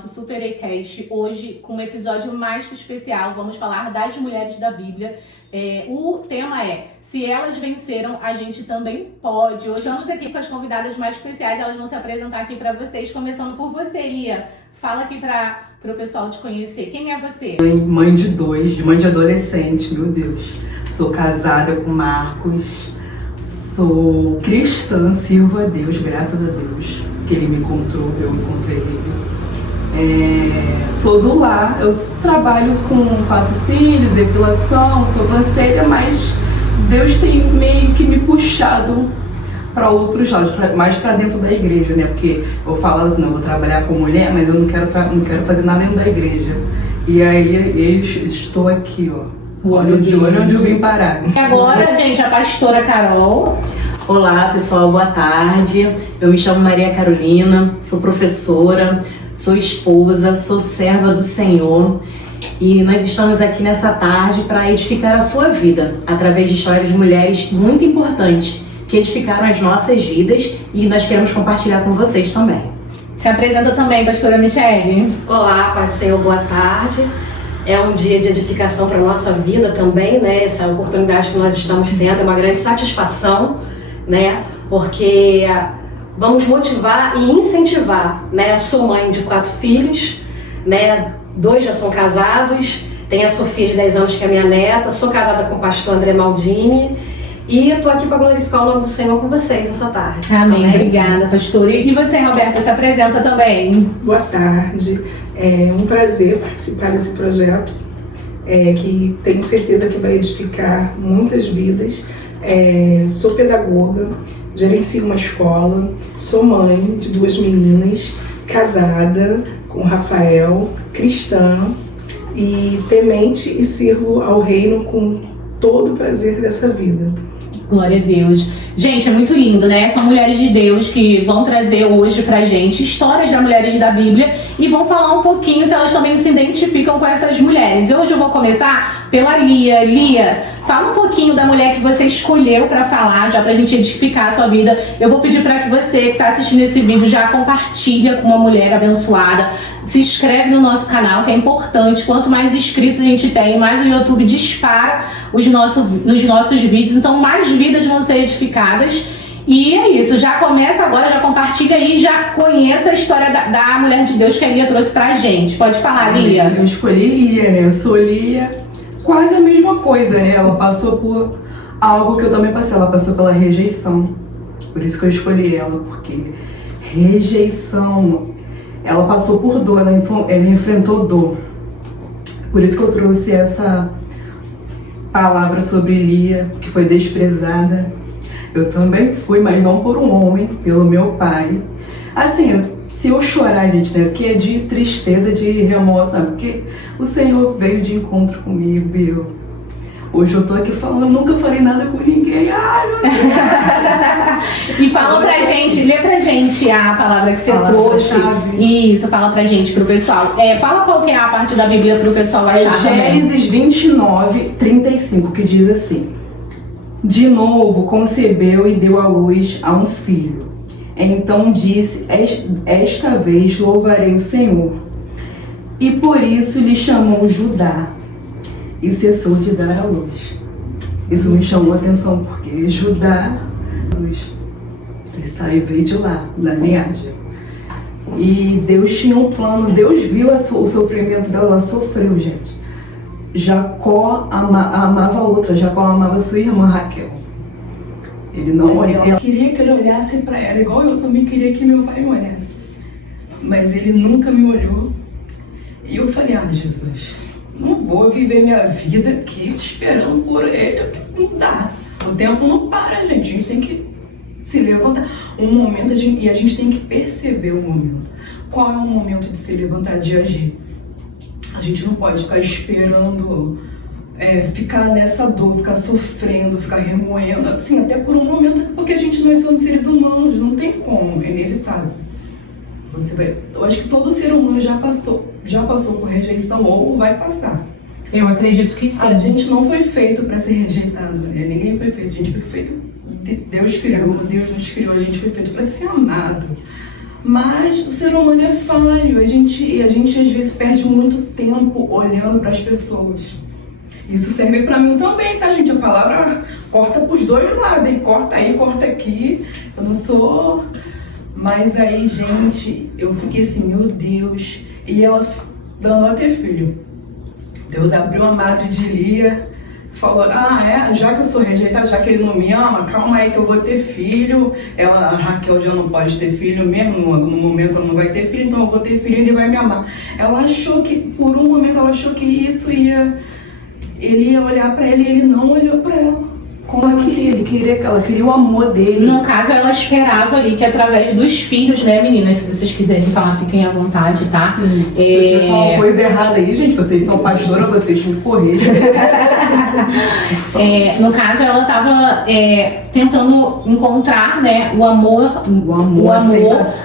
nosso Super E-Cast, hoje com um episódio mais que especial. Vamos falar das mulheres da Bíblia. O tema é: se elas venceram, a gente também pode. Hoje estamos aqui com as convidadas mais especiais, elas vão se apresentar aqui para vocês, começando por você, Lia. Fala aqui para o pessoal te conhecer. Quem é você? Mãe de dois, mãe de adolescente, meu Deus. Sou casada com Marcos, sou cristã, sirvo a Deus, graças a Deus, que Ele me encontrou, eu encontrei Ele. Sou do lar, eu trabalho faço cílios, depilação, sobrancelha, mas Deus tem meio que me puxado para outros lados, mais para dentro da igreja, né? Porque eu falo assim, não, eu vou trabalhar com mulher, mas eu não quero fazer nada dentro da igreja. E aí eu estou aqui, ó. Olha de olho onde eu vim parar. E agora, gente, a pastora Carol. Olá, pessoal, boa tarde. Eu me chamo Maria Carolina, sou professora, sou esposa, sou serva do Senhor. E nós estamos aqui nessa tarde para edificar a sua vida, através de histórias de mulheres muito importantes, que edificaram as nossas vidas e nós queremos compartilhar com vocês também. Se apresenta também, pastora Michele. Olá, Pai do Senhor, boa tarde. É um dia de edificação para a nossa vida também, né? Essa oportunidade que nós estamos tendo é uma grande satisfação, né? Porque vamos motivar e incentivar, né? Eu sou mãe de 4 filhos, né? 2 já são casados, tem a Sofia de 10 anos que é minha neta, sou casada com o pastor André Maldini e eu tô aqui para glorificar o nome do Senhor com vocês essa tarde. Amém. Obrigada, pastora. E você, Roberta, se apresenta também. Boa tarde. É um prazer participar desse projeto, que tenho certeza que vai edificar muitas vidas. Sou pedagoga, gerencio uma escola, sou mãe de 2 meninas, casada com o Rafael, cristã e temente, e sirvo ao reino com todo o prazer dessa vida. Glória a Deus. Gente, é muito lindo, né? São mulheres de Deus que vão trazer hoje pra gente histórias das mulheres da Bíblia e vão falar um pouquinho se elas também se identificam com essas mulheres. Hoje eu vou começar pela Lia. Lia, fala um pouquinho da mulher que você escolheu pra falar, já pra gente edificar a sua vida. Eu vou pedir pra que você que tá assistindo esse vídeo já compartilha com uma mulher abençoada. Se inscreve no nosso canal, que é importante. Quanto mais inscritos a gente tem, mais o YouTube dispara nos nossos vídeos. Então, mais vidas vão ser edificadas. E é isso. Já começa agora, já compartilha aí, já conheça a história da mulher de Deus que a Lia trouxe pra gente. Pode falar, Lia. Eu escolhi Lia, né? Eu sou Lia. Quase a mesma coisa, né? Ela passou por algo que eu também passei. Ela passou pela rejeição. Por isso que eu escolhi ela, porque rejeição... Ela passou por dor, ela enfrentou dor. Por isso que eu trouxe essa palavra sobre Lia, que foi desprezada. Eu também fui, mas não por um homem, pelo meu pai. Assim, se eu chorar, gente, né? Porque é de tristeza, de remorso, sabe? Porque o Senhor veio de encontro comigo e hoje eu tô aqui falando, eu nunca falei nada com ninguém. Ai, meu Deus. E fala pra gente, lê pra gente a palavra que você trouxe. Isso, fala pra gente, pro pessoal. Fala qual que é a parte da Bíblia pro pessoal achar também. Gênesis 29, 35, que diz assim: de novo concebeu e deu à luz a um filho. Então disse: esta vez louvarei o Senhor. E por isso lhe chamou Judá. E cessou de dar à luz. Isso me chamou a atenção, porque Judá, ele veio de lá, da linhagem. E Deus tinha um plano, Deus viu o sofrimento dela, ela sofreu, gente. Jacó amava a outra, Jacó amava sua irmã Raquel. Ele não olhava. Ela queria que ele olhasse para ela, igual eu também queria que meu pai me olhasse. Mas ele nunca me olhou. E eu falei: Jesus, não vou viver minha vida aqui esperando por ele, porque não dá. O tempo não para, gente. A gente tem que se levantar. Um momento, e a gente tem que perceber o momento. Qual é o momento de se levantar, de agir? A gente não pode ficar esperando, ficar nessa dor, ficar sofrendo, ficar remoendo, assim, até por um momento, porque nós somos seres humanos, não tem como, é inevitável. Eu acho que todo ser humano já passou por rejeição ou vai passar. Eu acredito que sim. A gente não foi feito para ser rejeitado, né? Ninguém foi feito. A gente foi feito, Deus nos criou, a gente foi feito para ser amado. Mas o ser humano é falho, a gente às vezes perde muito tempo olhando para as pessoas. Isso serve para mim também, tá, gente? A palavra corta pros dois lados, hein? Corta aí, corta aqui. Eu não sou... Mas aí, gente, eu fiquei assim, meu Deus. E ela dando a ter filho. Deus abriu a madre de Lia, falou, já que eu sou rejeitada, já que ele não me ama, calma aí que eu vou ter filho. A Raquel já não pode ter filho mesmo, no momento ela não vai ter filho, então eu vou ter filho e ele vai me amar. Ela achou que, por um momento, ela achou que isso ele ia olhar pra ele e ele não olhou pra ela. Como ela queria o amor dele. No caso, ela esperava ali que através dos filhos, né, meninas? Se vocês quiserem falar, fiquem à vontade, tá? Sim. Se eu tiver falado uma coisa errada aí, gente, vocês são pastora, vocês me corrijam. No caso, ela estava tentando encontrar, né, o amor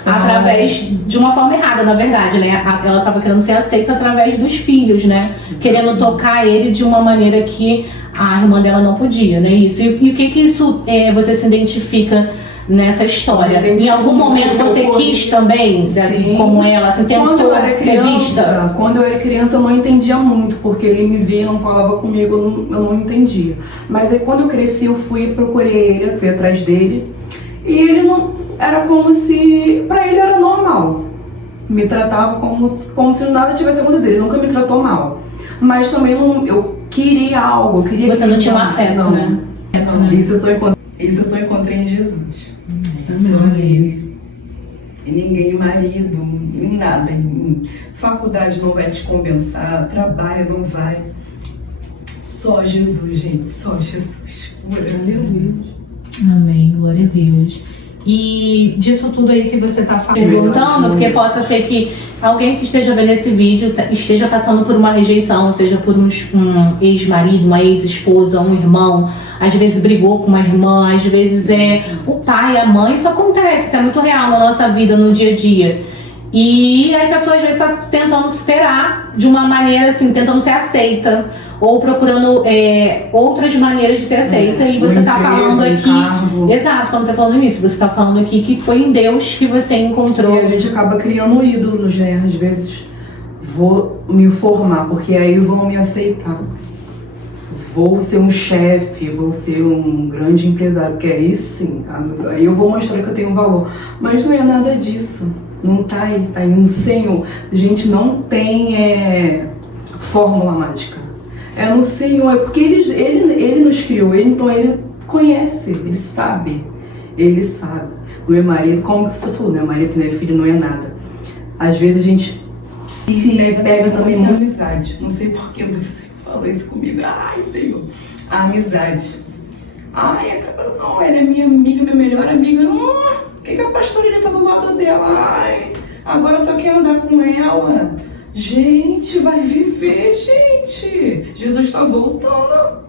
através de uma forma errada, na verdade, né? Ela estava querendo ser aceita através dos filhos, né? Exatamente. Querendo tocar ele de uma maneira que a irmã dela não podia, né? Isso. E o que isso você se identifica nessa história? Em algum momento você quis também, como ela, assim, tentou ser vista? Quando eu era criança eu não entendia muito, porque ele me via, não falava comigo, eu não entendia. Mas aí quando eu cresci eu procurei ele, fui atrás dele, e ele não... Era como se... Pra ele era normal. Me tratava como se nada tivesse acontecido. Ele nunca me tratou mal. Mas também eu queria algo, Você não tinha um afeto, não, né? Isso eu só encontrei em Jesus. Só ele. E ninguém, marido, em nada. Em faculdade não vai te compensar, trabalho não vai. Só Jesus, gente, só Jesus. Glória a Deus. Amém, glória a Deus. E disso tudo aí que você está perguntando, porque possa ser que alguém que esteja vendo esse vídeo esteja passando por uma rejeição, seja por um ex-marido, uma ex-esposa, um irmão, às vezes brigou com uma irmã, às vezes o pai, a mãe, isso acontece, isso é muito real na nossa vida, no dia a dia. E aí a pessoa às vezes está tentando superar de uma maneira assim, tentando ser aceita, ou procurando outras maneiras de ser aceita, e você está falando aqui, exato, como você falou no início, você está falando aqui que foi em Deus que você encontrou. E a gente acaba criando um ídolo, né? Às vezes vou me formar, porque aí vão me aceitar. Vou ser um chefe, vou ser um grande empresário, porque aí sim, aí eu vou mostrar que eu tenho valor. Mas não é nada disso, não tá aí no Senhor. A gente não tem fórmula mágica. É no Senhor, é porque ele nos criou, então ele conhece, ele sabe. O meu marido, como você falou, meu marido não é filho, não é nada. Às vezes a gente se pega também muito amizade. Não sei por que você falou isso comigo. Ai, Senhor, a amizade. Ai, não, ela é minha amiga, minha melhor amiga. Por que a pastorinha tá do lado dela? Ai, agora só quer andar com ela. Gente, vai viver, gente. Jesus está voltando.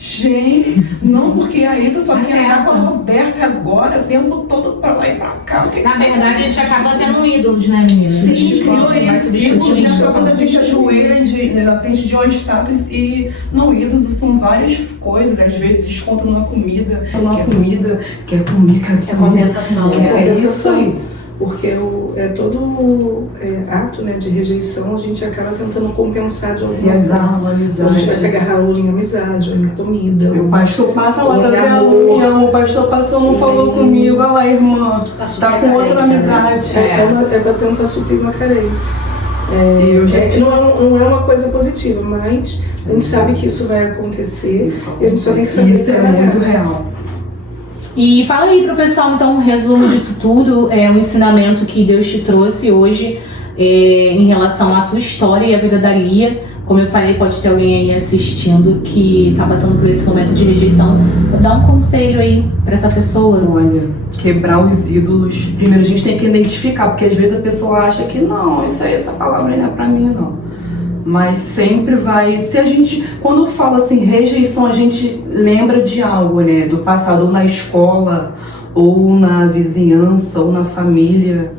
Gente, não, porque a Ita só quer andar com a Roberta agora, o tempo todo pra lá e pra cá. Na verdade, a gente acaba tendo ídolos, né, menina? Sim, quando a gente ajoelha na frente de uma estátua e não, ídolos são várias coisas, às vezes desconto numa comida, que é compensação. É isso aí. Porque todo ato, né, de rejeição, a gente acaba tentando compensar de alguma forma. A gente vai se agarrar ou em amizade, ou em comida. O pastor passa lá, o pastor passou, não falou comigo, olha lá, irmã, tá com outra amizade. É para tentar suprir uma carência. Não é uma coisa positiva, mas a gente sabe que isso vai acontecer e a gente só tem que saber isso é muito real. E fala aí pro pessoal, então, um resumo disso tudo, um ensinamento que Deus te trouxe hoje em relação à tua história e à vida da Lia. Como eu falei, pode ter alguém aí assistindo que tá passando por esse momento de rejeição. Dá um conselho aí pra essa pessoa. Olha, quebrar os ídolos. Primeiro a gente tem que identificar, porque às vezes a pessoa acha que não, essa palavra não é pra mim, não. Mas sempre vai... quando fala assim, rejeição, a gente lembra de algo, né? Do passado, ou na escola, ou na vizinhança, ou na família,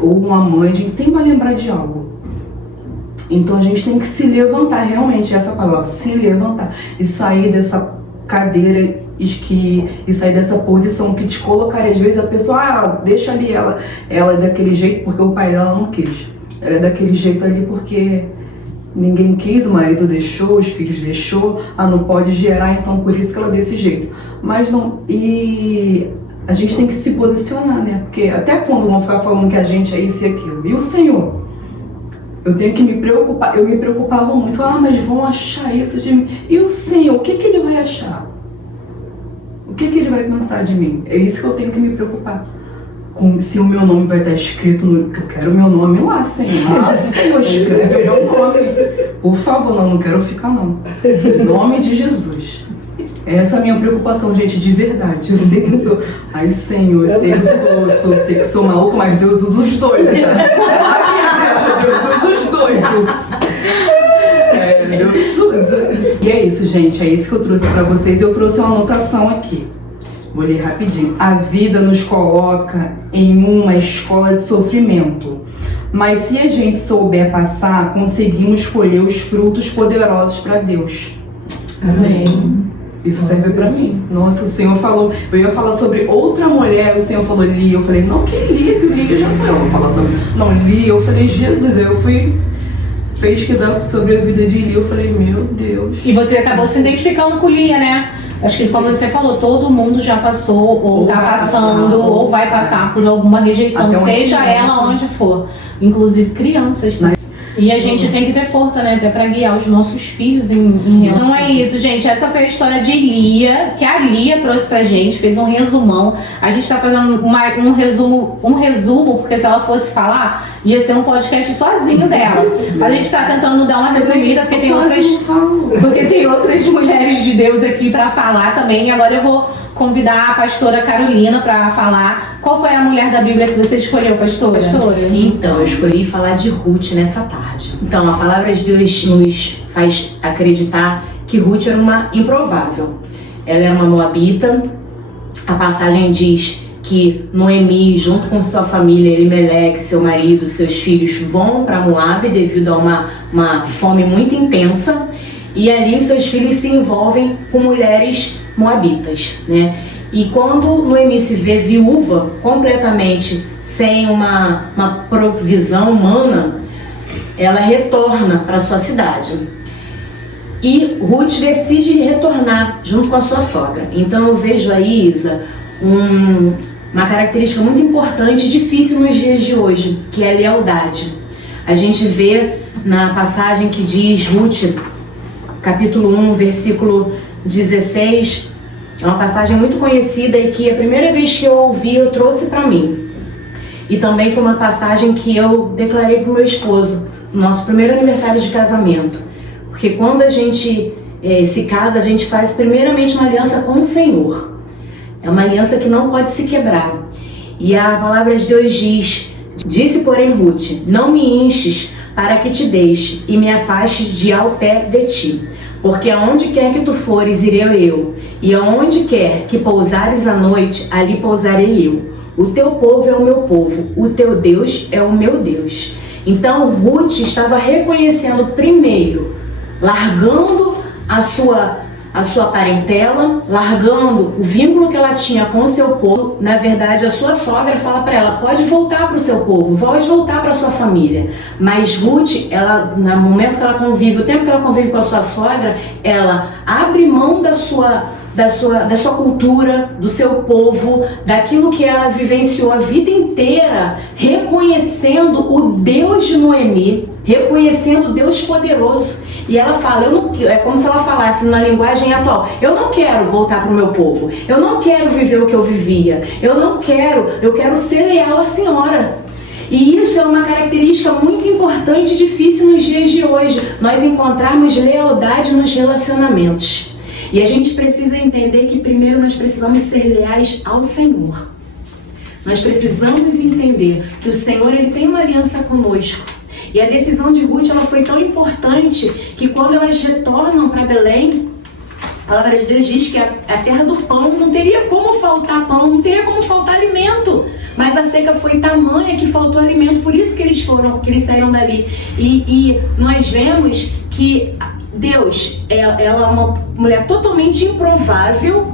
ou uma mãe, a gente sempre vai lembrar de algo. Então a gente tem que se levantar, realmente, essa palavra, se levantar, e sair dessa cadeira e sair dessa posição que te colocaria. Às vezes a pessoa, deixa ali ela é daquele jeito porque o pai dela não quis. Ela é daquele jeito ali porque ninguém quis, o marido deixou, os filhos deixou, não pode gerar, então por isso que ela é desse jeito. Mas não, e a gente tem que se posicionar, né? Porque até quando vão ficar falando que a gente é isso e aquilo? E o Senhor? Eu tenho que me preocupar, eu me preocupava muito, mas vão achar isso de mim. E o Senhor, o que ele vai achar? O que ele vai pensar de mim? É isso que eu tenho que me preocupar. Se o meu nome vai estar escrito no... que eu quero o meu nome lá, Senhor. Senhor, escreve meu nome. Por favor, não quero ficar não. Em nome de Jesus. Essa é a minha preocupação, gente, de verdade. Eu sei que sou... Ai, Senhor, eu sei que sou maluco, mas Deus usa os dois. Ai, Deus usa os dois. Deus usa. E é isso, gente. É isso que eu trouxe pra vocês. Eu trouxe uma anotação aqui. Vou ler rapidinho. A vida nos coloca em uma escola de sofrimento. Mas se a gente souber passar, conseguimos colher os frutos poderosos para Deus. Amém. Isso serve para mim. Nossa, o Senhor falou. Eu ia falar sobre outra mulher. O Senhor falou Lia. Eu falei, não, que Lia já sou eu. Vou falar sobre. Não, Lia. Eu falei, Jesus. Eu fui pesquisar sobre a vida de Lia. Eu falei, meu Deus. E você acabou se identificando com Lia, né? Acho que como você falou, todo mundo já passou, ou tá passando, ou vai passar por alguma rejeição, seja ela onde for. Inclusive crianças, né? E a gente tem que ter força, né? Até pra guiar os nossos filhos em relação. Então é isso, gente. Essa foi a história de Lia, que a Lia trouxe pra gente, fez um resumão. A gente tá fazendo um resumo, porque se ela fosse falar, ia ser um podcast sozinho dela. A gente tá tentando dar uma resumida, porque tem outras mulheres de Deus aqui pra falar também. E agora eu vou convidar a pastora Carolina para falar. Qual foi a mulher da Bíblia que você escolheu, pastora? Então, eu escolhi falar de Ruth nessa tarde. Então, a palavra de Deus nos faz acreditar que Ruth era uma improvável. Ela era uma moabita. A passagem diz que Noemi, junto com sua família, Elimeleque, seu marido, seus filhos, vão para Moabe devido a uma fome muito intensa. E ali os seus filhos se envolvem com mulheres moabitas, né? E quando Noemi se vê viúva, completamente sem uma provisão humana, ela retorna para sua cidade. E Ruth decide retornar junto com a sua sogra. Então eu vejo aí, Isa, uma característica muito importante e difícil nos dias de hoje, que é a lealdade. A gente vê na passagem que diz Ruth, capítulo 1, versículo 16, é uma passagem muito conhecida e que a primeira vez que eu ouvi eu trouxe para mim. E também foi uma passagem que eu declarei para o meu esposo, no nosso primeiro aniversário de casamento. Porque quando a gente se casa, a gente faz primeiramente uma aliança com o Senhor. É uma aliança que não pode se quebrar. E a palavra de Deus diz, disse porém Ruth, não me enches para que te deixe e me afaste de ao pé de ti. Porque aonde quer que tu fores, irei eu, e aonde quer que pousares à noite, ali pousarei eu. O teu povo é o meu povo, o teu Deus é o meu Deus. Então Ruth estava reconhecendo primeiro, largando a sua parentela, largando o vínculo que ela tinha com o seu povo. Na verdade, a sua sogra fala para ela, pode voltar para o seu povo, pode voltar para a sua família. Mas Ruth, ela, no momento que ela convive, o tempo que ela convive com a sua sogra, ela abre mão da sua cultura, do seu povo, daquilo que ela vivenciou a vida inteira, reconhecendo o Deus de Noemi, reconhecendo o Deus poderoso. E ela fala, é como se ela falasse na linguagem atual, eu não quero voltar para o meu povo, eu não quero viver o que eu vivia, eu quero ser leal à senhora. E isso é uma característica muito importante e difícil nos dias de hoje, nós encontrarmos lealdade nos relacionamentos. E a gente precisa entender que primeiro nós precisamos ser leais ao Senhor. Nós precisamos entender que o Senhor ele tem uma aliança conosco. E a decisão de Ruth ela foi tão importante que quando elas retornam para Belém, a palavra de Deus diz que a terra do pão não teria como faltar pão, não teria como faltar alimento. Mas a seca foi tamanha que faltou alimento, por isso que eles saíram dali. E nós vemos que Deus, ela é uma mulher totalmente improvável,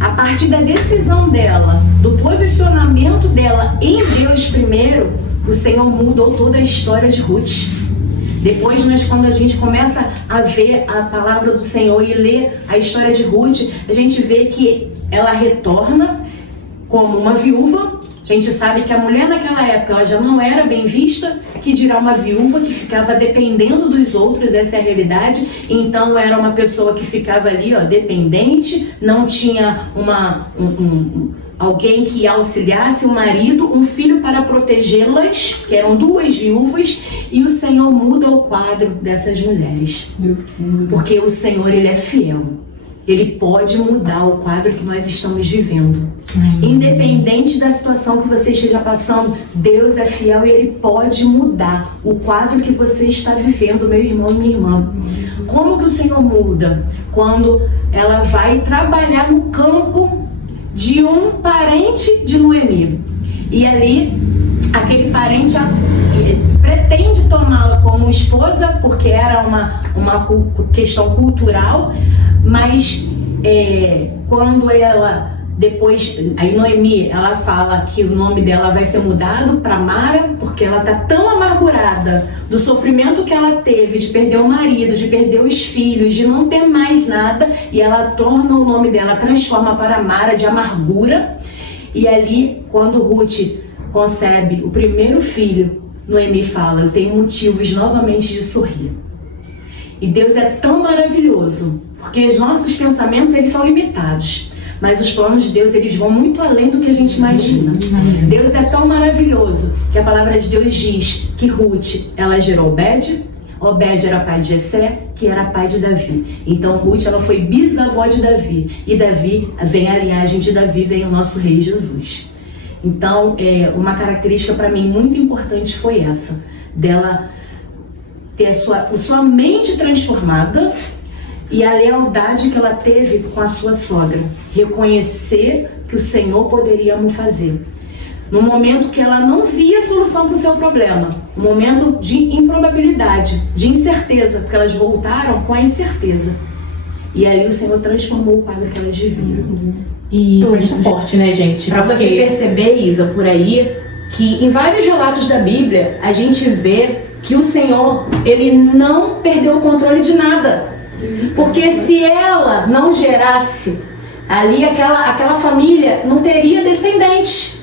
a partir da decisão dela, do posicionamento dela em Deus primeiro, o Senhor mudou toda a história de Ruth. Depois, quando a gente começa a ver a palavra do Senhor e ler a história de Ruth, a gente vê que ela retorna como uma viúva. A gente sabe que a mulher naquela época ela já não era bem vista, que dirá uma viúva que ficava dependendo dos outros, essa é a realidade. Então era uma pessoa que ficava ali, dependente, não tinha alguém que auxiliasse, um marido, um filho para protegê-las, que eram duas viúvas, e o Senhor muda o quadro dessas mulheres. Porque o Senhor, Ele é fiel. Ele pode mudar o quadro que nós estamos vivendo. Independente da situação que você esteja passando, Deus é fiel e Ele pode mudar o quadro que você está vivendo, meu irmão e minha irmã. Como que o Senhor muda? Quando ela vai trabalhar no campo de um parente de Noemi. E ali, aquele parente pretende tomá-la como esposa, porque era uma questão cultural, mas quando ela depois, aí Noemi, ela fala que o nome dela vai ser mudado para Mara, porque ela está tão amargurada do sofrimento que ela teve de perder o marido, de perder os filhos, de não ter mais nada, e ela torna o nome dela, transforma para Mara, de amargura. E ali, quando Ruth concebe o primeiro filho, Noemi fala: eu tenho motivos novamente de sorrir. E Deus é tão maravilhoso, porque os nossos pensamentos, eles são limitados, mas os planos de Deus, eles vão muito além do que a gente imagina. Deus é tão maravilhoso que a palavra de Deus diz que Ruth, ela gerou Obed. Obed era pai de Jessé, que era pai de Davi. Então Ruth, ela foi bisavó de Davi, e Davi, vem a linhagem de Davi, vem o nosso rei Jesus. Então, uma característica para mim muito importante foi essa, dela ter a sua mente transformada e a lealdade que ela teve com a sua sogra. Reconhecer que o Senhor poderia fazer. No momento que ela não via solução para o seu problema, um momento de improbabilidade, de incerteza, porque elas voltaram com a incerteza. E aí o Senhor transformou o quadro que elas viviam. E muito forte, né, gente? Para você perceber, Isa, por aí, que em vários relatos da Bíblia, a gente vê que o Senhor, Ele não perdeu o controle de nada. Porque se ela não gerasse ali, aquela família não teria descendente.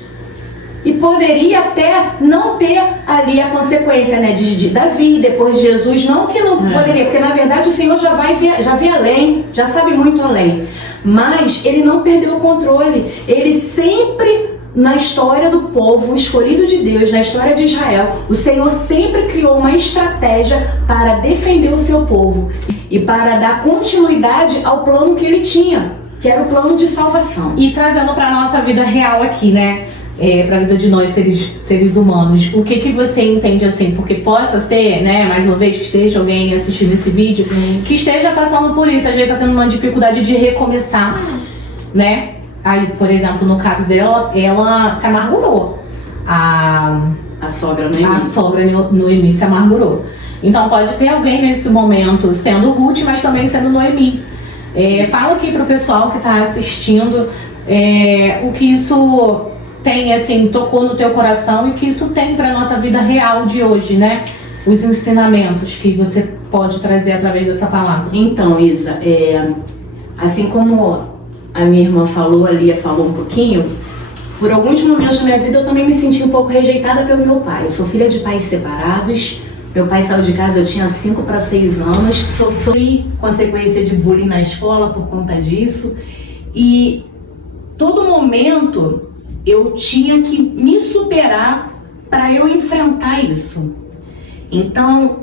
E poderia até não ter ali a consequência, né, de Davi, depois de Jesus, não que não poderia, porque na verdade o Senhor já vê além, já sabe muito além. Mas Ele não perdeu o controle. Ele sempre, na história do povo escolhido de Deus, na história de Israel, o Senhor sempre criou uma estratégia para defender o seu povo e para dar continuidade ao plano que Ele tinha, que era o plano de salvação. E trazendo para nossa vida real aqui, né? Para a vida de nós, seres humanos, o que você entende assim? Porque possa ser, né, mais uma vez, que esteja alguém assistindo esse vídeo, sim, que esteja passando por isso, às vezes está tendo uma dificuldade de recomeçar, né? Aí, por exemplo, no caso dela, ela se amargurou. A sogra Noemi se amargurou. Então pode ter alguém nesse momento sendo Ruth, mas também sendo Noemi. Fala aqui pro pessoal que está assistindo o que isso tem, assim, tocou no teu coração e que isso tem para nossa vida real de hoje, né? Os ensinamentos que você pode trazer através dessa palavra. Então, Isa, assim como a minha irmã falou um pouquinho, por alguns momentos da minha vida eu também me senti um pouco rejeitada pelo meu pai. Eu sou filha de pais separados. Meu pai saiu de casa, eu tinha 5 para 6 anos. Sofri consequência de bullying na escola por conta disso. E todo momento eu tinha que me superar para eu enfrentar isso. Então,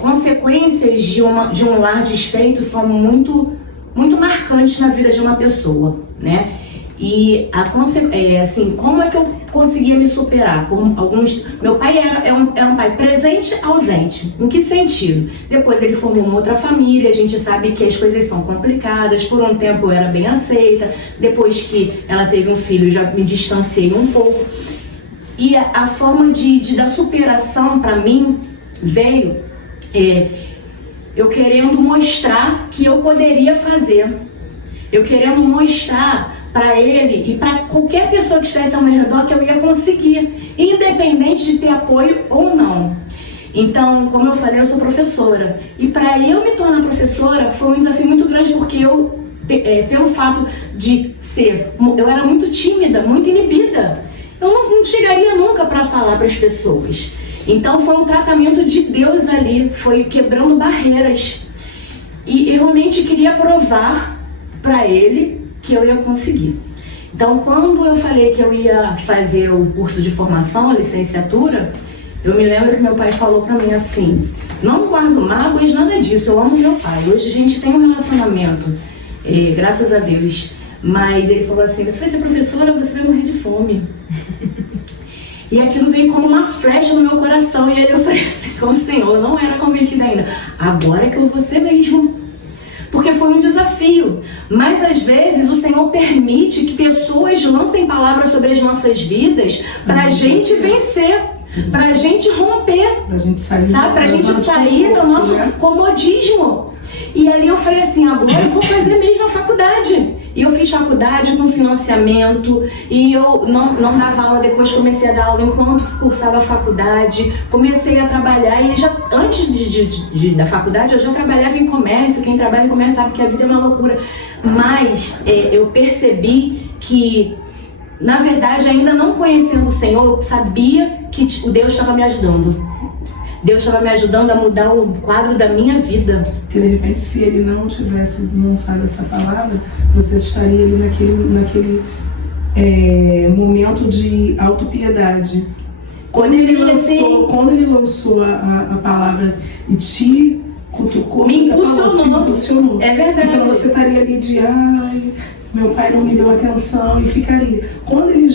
consequências de um lar desfeito são muito, muito marcantes na vida de uma pessoa, né? E assim, como é que eu conseguia me superar? Meu pai era um pai presente, ausente. Em que sentido? Depois ele formou uma outra família, a gente sabe que as coisas são complicadas. Por um tempo eu era bem aceita, depois que ela teve um filho eu já me distanciei um pouco. E a forma da superação para mim veio eu querendo mostrar que eu poderia fazer. eu querendo mostrar para ele e para qualquer pessoa que estivesse ao meu redor que eu ia conseguir, independente de ter apoio ou não. Então, como eu falei, eu sou professora. E para eu me tornar professora foi um desafio muito grande, porque eu, pelo fato de eu era muito tímida, muito inibida. Eu não chegaria nunca para falar para as pessoas. Então foi um tratamento de Deus ali, foi quebrando barreiras. E eu realmente queria provar para ele que eu ia conseguir. Então, quando eu falei que eu ia fazer o curso de formação, a licenciatura, eu me lembro que meu pai falou pra mim assim: não guardo mágoas, nada disso, eu amo meu pai. Hoje a gente tem um relacionamento, graças a Deus. Mas ele falou assim: você vai ser professora, você vai morrer de fome. E aquilo veio como uma flecha no meu coração. E aí eu falei assim, como Senhor, eu não era convertida ainda. Agora é que eu vou ser mesmo. Porque foi um desafio. Mas às vezes o Senhor permite que pessoas lancem palavras sobre as nossas vidas pra gente vencer. Pra gente romper, Pra gente sair, sabe? Pra gente sair do nosso comodismo. E ali eu falei assim, agora eu vou fazer mesmo a faculdade. E eu fiz faculdade com financiamento, e eu não dava aula, depois comecei a dar aula enquanto cursava a faculdade, comecei a trabalhar, e já antes da faculdade eu já trabalhava em comércio. Quem trabalha em comércio sabe que a vida é uma loucura. Mas eu percebi que, na verdade, ainda não conhecendo o Senhor, eu sabia que o Deus estava me ajudando. Deus estava me ajudando a mudar o quadro da minha vida. Porque de repente, se ele não tivesse lançado essa palavra, você estaria ali naquele momento de autopiedade. Quando ele lançou a palavra e te cutucou, me impulsionou. É verdade. Senão você estaria ali de meu pai não me deu atenção, e fica ali. Quando ele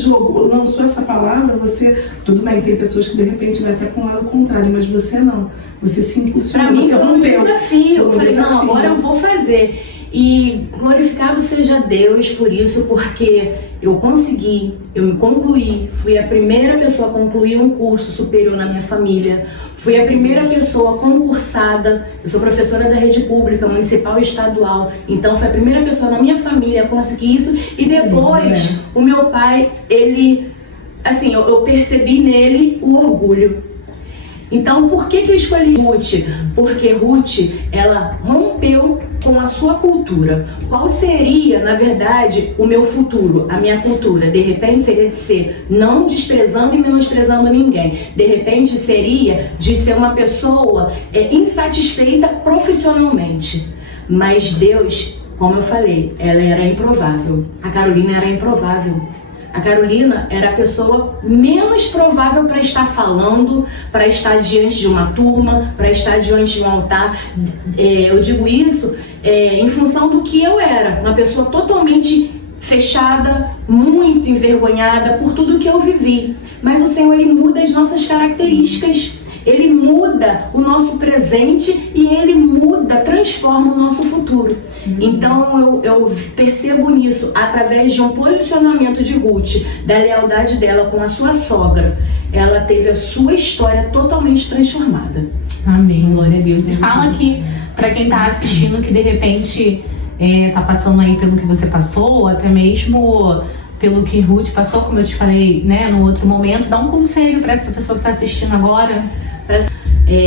lançou essa palavra, você, tudo bem, tem pessoas que de repente vai até com o lado contrário, mas você não. Você se impulsionou. Pra mim foi um desafio. Eu falei, não, agora eu vou fazer. E glorificado seja Deus por isso, porque eu consegui, eu me concluí, fui a primeira pessoa a concluir um curso superior na minha família, fui a primeira pessoa concursada, eu sou professora da rede pública, municipal e estadual, então foi a primeira pessoa na minha família a conseguir isso. E depois, o meu pai, ele, assim, eu percebi nele o orgulho. Então, por que eu escolhi Ruth? Porque Ruth, ela rompeu com a sua cultura. Qual seria, na verdade, o meu futuro, a minha cultura? De repente seria de ser não desprezando e menosprezando ninguém. De repente seria de ser uma pessoa insatisfeita profissionalmente. Mas Deus, como eu falei, ela era improvável. A Carolina era improvável. A Carolina era a pessoa menos provável para estar falando, para estar diante de uma turma, para estar diante de um altar. Eu digo isso em função do que eu era, uma pessoa totalmente fechada, muito envergonhada por tudo que eu vivi. Mas o Senhor, Ele muda as nossas características. Ele muda o nosso presente e Ele muda, transforma o nosso futuro. Então eu percebo nisso através de um posicionamento de Ruth, da lealdade dela com a sua sogra. Ela teve a sua história totalmente transformada. Amém, glória a Deus. E fala aqui para quem está assistindo que de repente está passando aí pelo que você passou, até mesmo pelo que Ruth passou, como eu te falei, né, no outro momento. Dá um conselho para essa pessoa que está assistindo agora.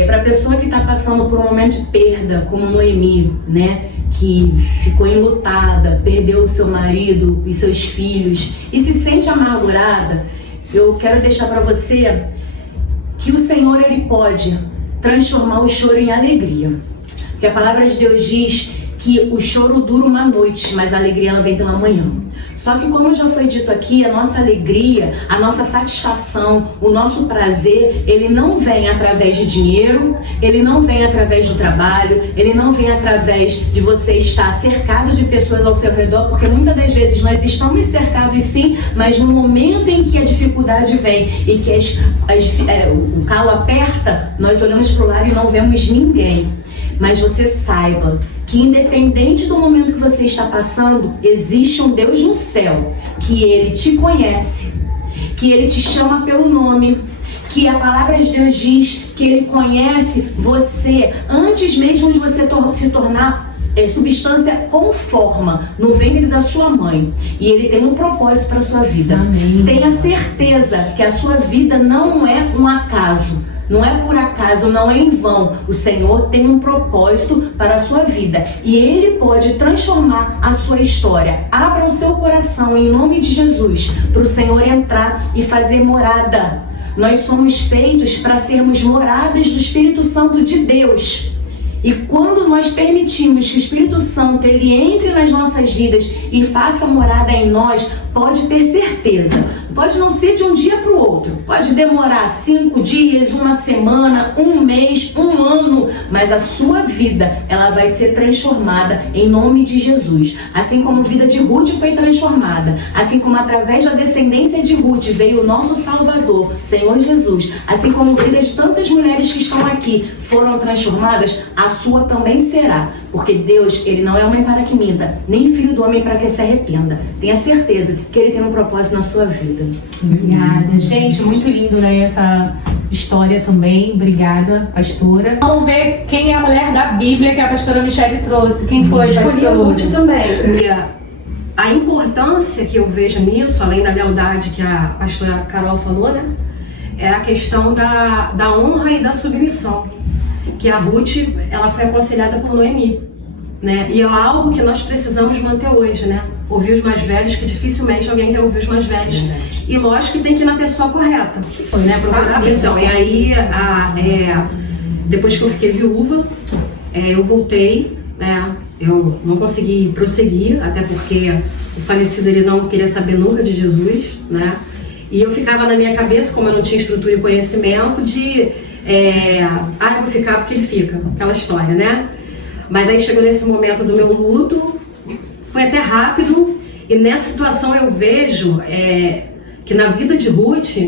Para a pessoa que está passando por um momento de perda, como Noemi, né, que ficou enlutada, perdeu o seu marido e seus filhos e se sente amargurada, eu quero deixar para você que o Senhor, Ele pode transformar o choro em alegria. Porque a palavra de Deus diz que o choro dura uma noite, mas a alegria ela vem pela manhã. Só que, como já foi dito aqui, a nossa alegria, a nossa satisfação, o nosso prazer, ele não vem através de dinheiro, ele não vem através do trabalho, ele não vem através de você estar cercado de pessoas ao seu redor, porque muitas das vezes nós estamos cercados sim, mas no momento em que a dificuldade vem e que o calo aperta, nós olhamos para o lado e não vemos ninguém. Mas você saiba que independente do momento que você está passando, existe um Deus no céu, que Ele te conhece, que Ele te chama pelo nome, que a palavra de Deus diz que Ele conhece você antes mesmo de você se tornar substância com forma no ventre da sua mãe. E Ele tem um propósito para a sua vida. Amém. Tenha certeza que a sua vida não é um acaso. Não é por acaso, não é em vão. O Senhor tem um propósito para a sua vida. E Ele pode transformar a sua história. Abra o seu coração em nome de Jesus para o Senhor entrar e fazer morada. Nós somos feitos para sermos moradas do Espírito Santo de Deus. E quando nós permitimos que o Espírito Santo ele entre nas nossas vidas e faça morada em nós, pode ter certeza, pode não ser de um dia para o outro, pode demorar 5 dias, 1 semana, 1 mês, 1 ano, mas a sua vida ela vai ser transformada em nome de Jesus. Assim como a vida de Ruth foi transformada, assim como através da descendência de Ruth veio o nosso Salvador, Senhor Jesus, assim como a vida de tantas mulheres que estão aqui foram transformadas, a sua também será, porque Deus, Ele não é homem para que minta, nem filho do homem para que se arrependa. Tenha certeza que Ele tem um propósito na sua vida. Obrigada. Gente, muito lindo, né, essa história também. Obrigada, pastora. Vamos ver quem é a mulher da Bíblia que a pastora Michele trouxe. Quem foi, Escolhi a pastora? Ruth também. A importância que eu vejo nisso, além da lealdade que a pastora Carol falou, né, é a questão da honra e da submissão. Que a Ruth, ela foi aconselhada por Noemi, né? E é algo que nós precisamos manter hoje, né? Ouvir os mais velhos, que dificilmente alguém quer ouvir os mais velhos. E lógico que tem que ir na pessoa correta, né? Procurar a pessoa. E aí, depois que eu fiquei viúva, eu voltei, né? Eu não consegui prosseguir, até porque o falecido ele não queria saber nunca de Jesus, né? E eu ficava na minha cabeça, como eu não tinha estrutura e conhecimento, eu vou ficar porque ele fica, aquela história, né? Mas aí chegou nesse momento do meu luto, foi até rápido, e nessa situação eu vejo que na vida de Ruth,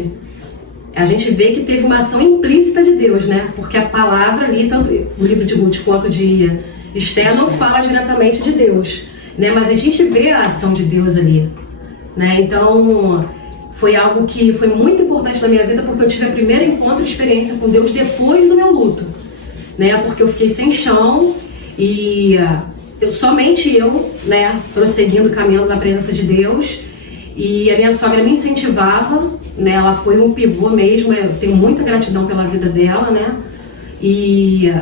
a gente vê que teve uma ação implícita de Deus, né? Porque a palavra ali, tanto o livro de Ruth quanto de Esther, não fala diretamente de Deus, né? Mas a gente vê a ação de Deus ali, né? Então, foi algo que foi muito importante na minha vida, porque eu tive a primeira encontro e experiência com Deus depois do meu luto, né? Porque eu fiquei sem chão e somente eu, né, prosseguindo, caminhando na presença de Deus. E a minha sogra me incentivava, né? Ela foi um pivô mesmo, eu tenho muita gratidão pela vida dela, né? E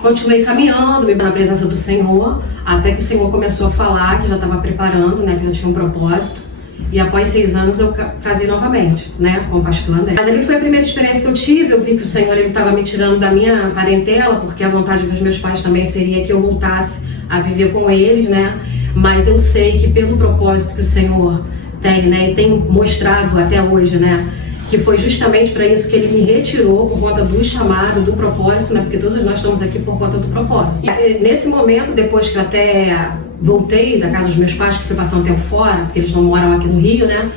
continuei caminhando na presença do Senhor, até que o Senhor começou a falar que já estava preparando, né? Que já tinha um propósito. E após 6 anos eu casei novamente, né, com o pastor André. Mas ali foi a primeira experiência que eu tive. Eu vi que o Senhor estava me tirando da minha parentela, porque a vontade dos meus pais também seria que eu voltasse a viver com eles, né? Mas eu sei que pelo propósito que o Senhor tem, né, e tem mostrado até hoje, né, que foi justamente para isso que Ele me retirou por conta do chamado, do propósito, né? Porque todos nós estamos aqui por conta do propósito. E nesse momento, depois que eu até voltei da casa dos meus pais, que fui passar um tempo fora, porque eles não moram aqui no Rio, né?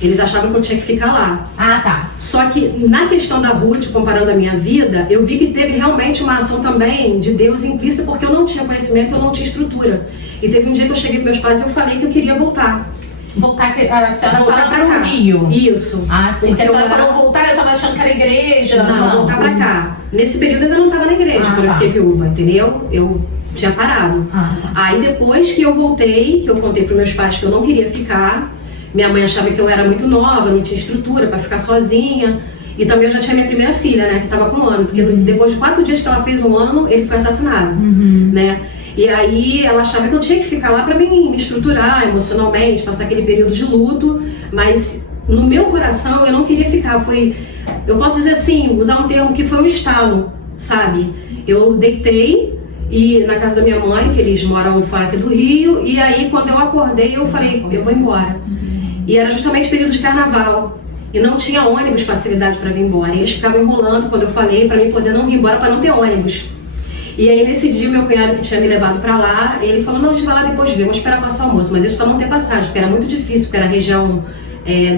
Eles achavam que eu tinha que ficar lá. Ah, tá. Só que na questão da Ruth, comparando a minha vida, eu vi que teve realmente uma ação também de Deus implícita, porque eu não tinha conhecimento, eu não tinha estrutura. E teve um dia que eu cheguei para meus pais e eu falei que eu queria voltar. Voltar, a senhora Voltar fala pra para cá. o Rio. Isso. Ah, sim. Porque A senhora eu falou voltar, eu tava achando que era igreja. Não, voltar pra cá. Nesse período eu ainda não tava na igreja, quando eu fiquei viúva, entendeu? Eu tinha parado. Tá. Aí depois que eu voltei, que eu contei pros meus pais que eu não queria ficar, minha mãe achava que eu era muito nova, não tinha estrutura pra ficar sozinha. E também eu já tinha minha primeira filha, né, que tava com 1 ano. Porque depois de 4 dias que ela fez 1 ano, ele foi assassinado, né? E aí ela achava que eu tinha que ficar lá pra me estruturar emocionalmente, passar aquele período de luto. Mas no meu coração eu não queria ficar. Eu posso dizer assim, usar um termo que foi um estalo, sabe? Eu deitei na casa da minha mãe, que eles moram fora aqui do Rio, e aí quando eu acordei eu falei, eu vou embora. E era justamente período de carnaval. E não tinha ônibus, facilidade para vir embora. E eles ficavam enrolando quando eu falei para mim poder não vir embora para não ter ônibus. E aí nesse dia o meu cunhado que tinha me levado para lá, ele falou, não, a gente vai lá depois ver, vamos esperar passar o almoço. Mas isso para não ter passagem, porque era muito difícil, porque era a região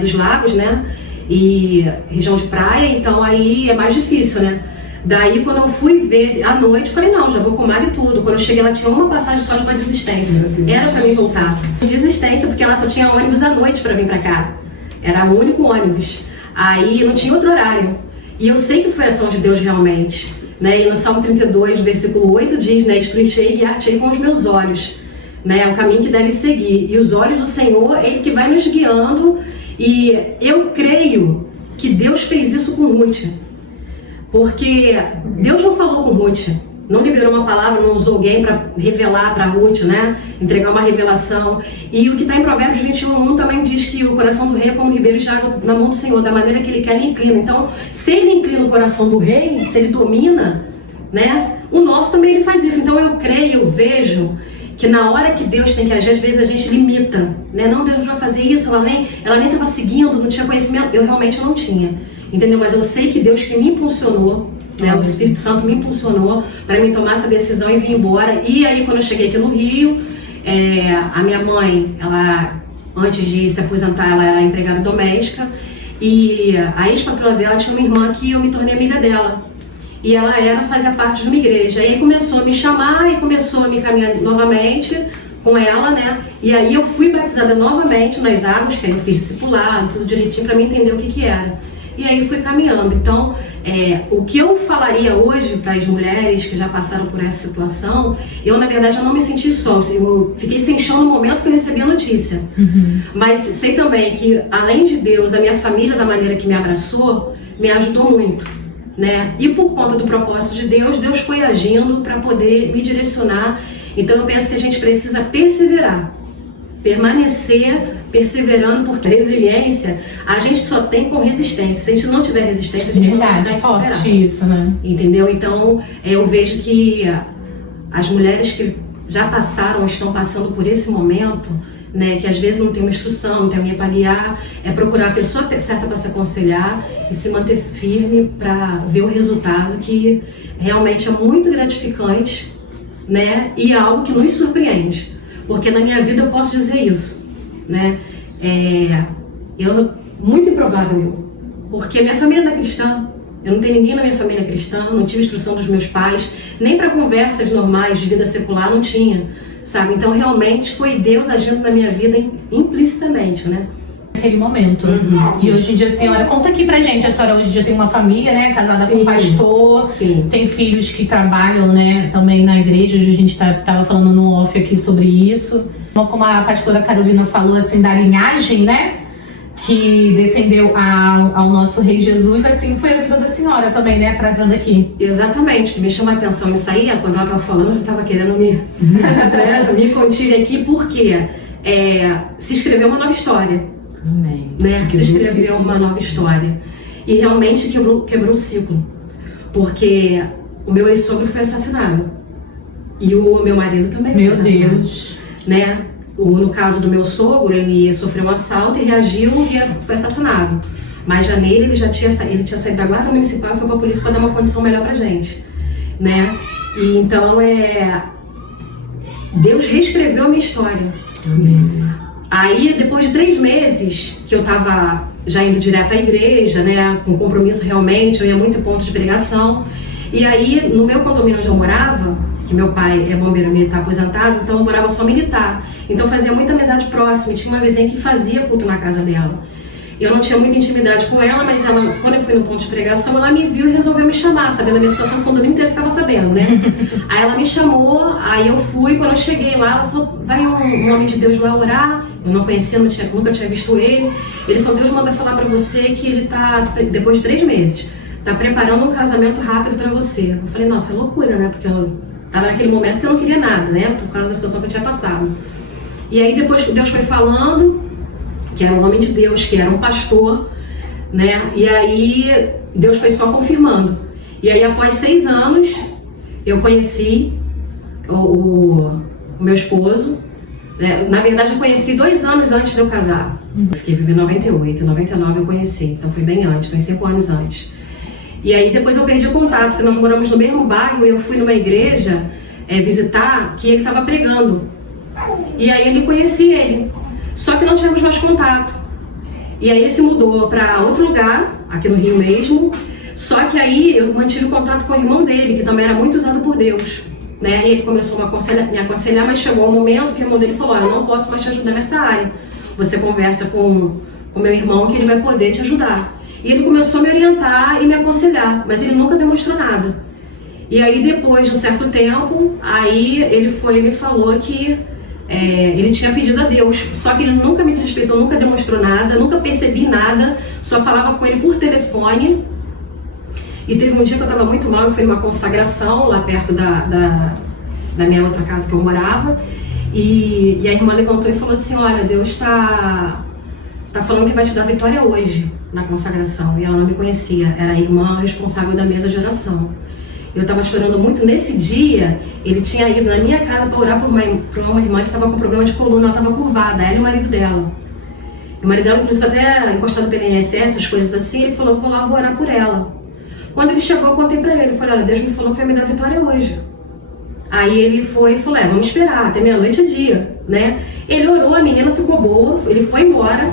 dos lagos, né? E região de praia, então aí é mais difícil, né? Daí quando eu fui ver à noite, falei, não, já vou com mar e tudo. Quando eu cheguei ela tinha uma passagem só de uma desistência. Era para mim voltar. Desistência, porque ela só tinha ônibus à noite para vir para cá. Era o único ônibus. Aí não tinha outro horário. E eu sei que foi ação de Deus realmente. né? E no Salmo 32, versículo 8 diz, né? Instruir-te-ei e guiar-te-ei com os meus olhos, né? É o caminho que deve seguir. E os olhos do Senhor, Ele que vai nos guiando. E eu creio que Deus fez isso com Ruth. Porque Deus não falou com Ruth, não liberou uma palavra, não usou alguém para revelar para Ruth, né? Entregar uma revelação. E o que está em Provérbios 21:1 também diz que o coração do rei é como ribeiro de água na mão do Senhor, da maneira que Ele quer, Ele inclina. Então, se Ele inclina o coração do rei, se Ele domina, né? O nosso também Ele faz isso. Então eu creio, eu vejo que na hora que Deus tem que agir, às vezes a gente limita, né? Não, Deus vai fazer isso, ela nem estava seguindo, não tinha conhecimento. Eu realmente não tinha, entendeu? Mas eu sei que Deus que me impulsionou, né? O Espírito Santo me impulsionou para mim tomar essa decisão e vir embora. E aí, quando eu cheguei aqui no Rio, a minha mãe, ela, antes de se aposentar, ela era empregada doméstica, e a ex-patroa dela tinha uma irmã que eu me tornei amiga dela. E ela fazia parte de uma igreja. Aí começou a me chamar e começou a me caminhar novamente com ela, né? E aí eu fui batizada novamente nas águas, que aí eu fiz discipulado, tudo direitinho para mim entender o que era. E aí fui caminhando. Então, o que eu falaria hoje para as mulheres que já passaram por essa situação, eu na verdade eu não me senti só. Eu fiquei sem chão no momento que eu recebi a notícia. Mas sei também que, além de Deus, a minha família, da maneira que me abraçou, me ajudou muito, né? E por conta do propósito de Deus, Deus foi agindo para poder me direcionar. Então eu penso que a gente precisa perseverar, permanecer perseverando, porque resiliência a gente só tem com resistência. Se a gente não tiver resistência, a gente não consegue superar. Forte isso, né? Entendeu? Então eu vejo que as mulheres que já passaram, estão passando por esse momento, né, que às vezes não tem uma instrução, não tem alguém para guiar, é procurar a pessoa certa para se aconselhar e se manter firme para ver o resultado, que realmente é muito gratificante, né, e é algo que nos surpreende, porque na minha vida eu posso dizer isso, né, muito improvável, porque minha família não é cristã. Eu não tenho ninguém na minha família cristã, não tive instrução dos meus pais, nem para conversas normais de vida secular não tinha, sabe? Então realmente foi Deus agindo na minha vida implicitamente, né? Naquele momento. E hoje em dia a senhora, conta aqui pra gente, a senhora hoje em dia tem uma família, né? Casada com um pastor, tem filhos que trabalham, né? Também na igreja, hoje a gente tava falando no off aqui sobre isso. Como a pastora Carolina falou, assim, da linhagem, né? Que descendeu ao nosso Rei Jesus, assim foi a vida da senhora também, né? Trazendo aqui. Exatamente, que me chama a atenção isso aí, quando ela estava falando, eu estava querendo me conter aqui, porque se escreveu uma nova história. Amém. Né? Se escreveu uma nova história. E realmente quebrou o ciclo. Porque o meu ex-sogro foi assassinado. E o meu marido também foi assassinado. Meu Deus. Né? No caso do meu sogro, ele sofreu um assalto e reagiu e foi assassinado. Mas em janeiro ele tinha saído da guarda municipal e foi para a polícia para dar uma condição melhor pra gente, né? E então Deus reescreveu a minha história. Amém. Aí depois de 3 meses que eu tava já indo direto à igreja, né? Com compromisso realmente, eu ia muito em ponto de pregação. E aí no meu condomínio onde eu morava, que meu pai é bombeiro militar aposentado, então eu morava só militar. Então fazia muita amizade próxima, e tinha uma vizinha que fazia culto na casa dela. Eu não tinha muita intimidade com ela, mas ela, quando eu fui no ponto de pregação, ela me viu e resolveu me chamar, sabendo a minha situação, o condomínio inteiro ficava sabendo, né? Aí ela me chamou, aí eu fui, quando eu cheguei lá, ela falou, vai um homem de Deus lá orar. Eu não conhecia, nunca tinha visto ele. Ele falou, Deus manda falar pra você que ele tá, depois de 3 meses, tá preparando um casamento rápido pra você. Eu falei, nossa, é loucura, né? Porque eu tava naquele momento que eu não queria nada, né? Por causa da situação que eu tinha passado. E aí depois Deus foi falando que era um homem de Deus, que era um pastor, né? E aí Deus foi só confirmando. E aí após 6 anos eu conheci o meu esposo, né? Na verdade eu conheci 2 anos antes de eu casar. Eu fiquei vivendo em 98, em 99 eu conheci, então foi bem antes, foi 5 anos antes. E aí depois eu perdi o contato, porque nós moramos no mesmo bairro e eu fui numa igreja visitar que ele estava pregando. E aí eu conheci ele, só que não tínhamos mais contato. E aí ele se mudou para outro lugar, aqui no Rio mesmo, só que aí eu mantive contato com o irmão dele, que também era muito usado por Deus, né? E ele começou a me aconselhar, mas chegou um momento que o irmão dele falou, eu não posso mais te ajudar nessa área. Você conversa com o meu irmão que ele vai poder te ajudar. E ele começou a me orientar e me aconselhar, mas ele nunca demonstrou nada. E aí depois de um certo tempo, aí ele foi e me falou que ele tinha pedido a Deus, só que ele nunca me respeitou, nunca demonstrou nada, nunca percebi nada, só falava com ele por telefone. E teve um dia que eu estava muito mal, eu fui numa consagração lá perto da minha outra casa que eu morava, e a irmã levantou e falou assim: olha, Deus tá falando que vai te dar vitória hoje na consagração. E ela não me conhecia, era a irmã responsável da mesa de oração. Eu estava chorando muito. Nesse dia, ele tinha ido na minha casa para orar por uma irmã que estava com problema de coluna, ela estava curvada, ela e o marido dela. E o marido dela, inclusive, até encostado pelo INSS, as coisas assim, ele falou: vou lá, vou orar por ela. Quando ele chegou, eu contei para ele, falei: olha, Deus me falou que vai me dar vitória hoje. Aí ele foi e falou: vamos esperar, até meia-noite é dia, né? Ele orou, a menina ficou boa, ele foi embora,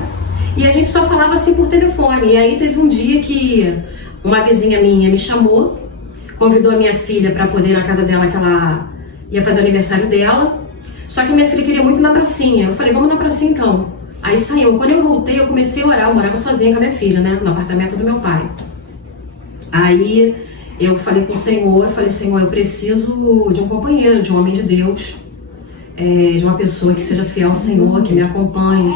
e a gente só falava assim por telefone. E aí teve um dia que uma vizinha minha me chamou, convidou a minha filha para poder ir na casa dela, que ela ia fazer o aniversário dela. Só que a minha filha queria muito ir na pracinha. Eu falei: vamos na pracinha então. Aí saiu. Quando eu voltei, eu comecei a orar. Eu morava sozinha com a minha filha, né? No apartamento do meu pai. Aí eu falei com o Senhor, Senhor, eu preciso de um companheiro, de um homem de Deus, de uma pessoa que seja fiel ao Senhor, que me acompanhe,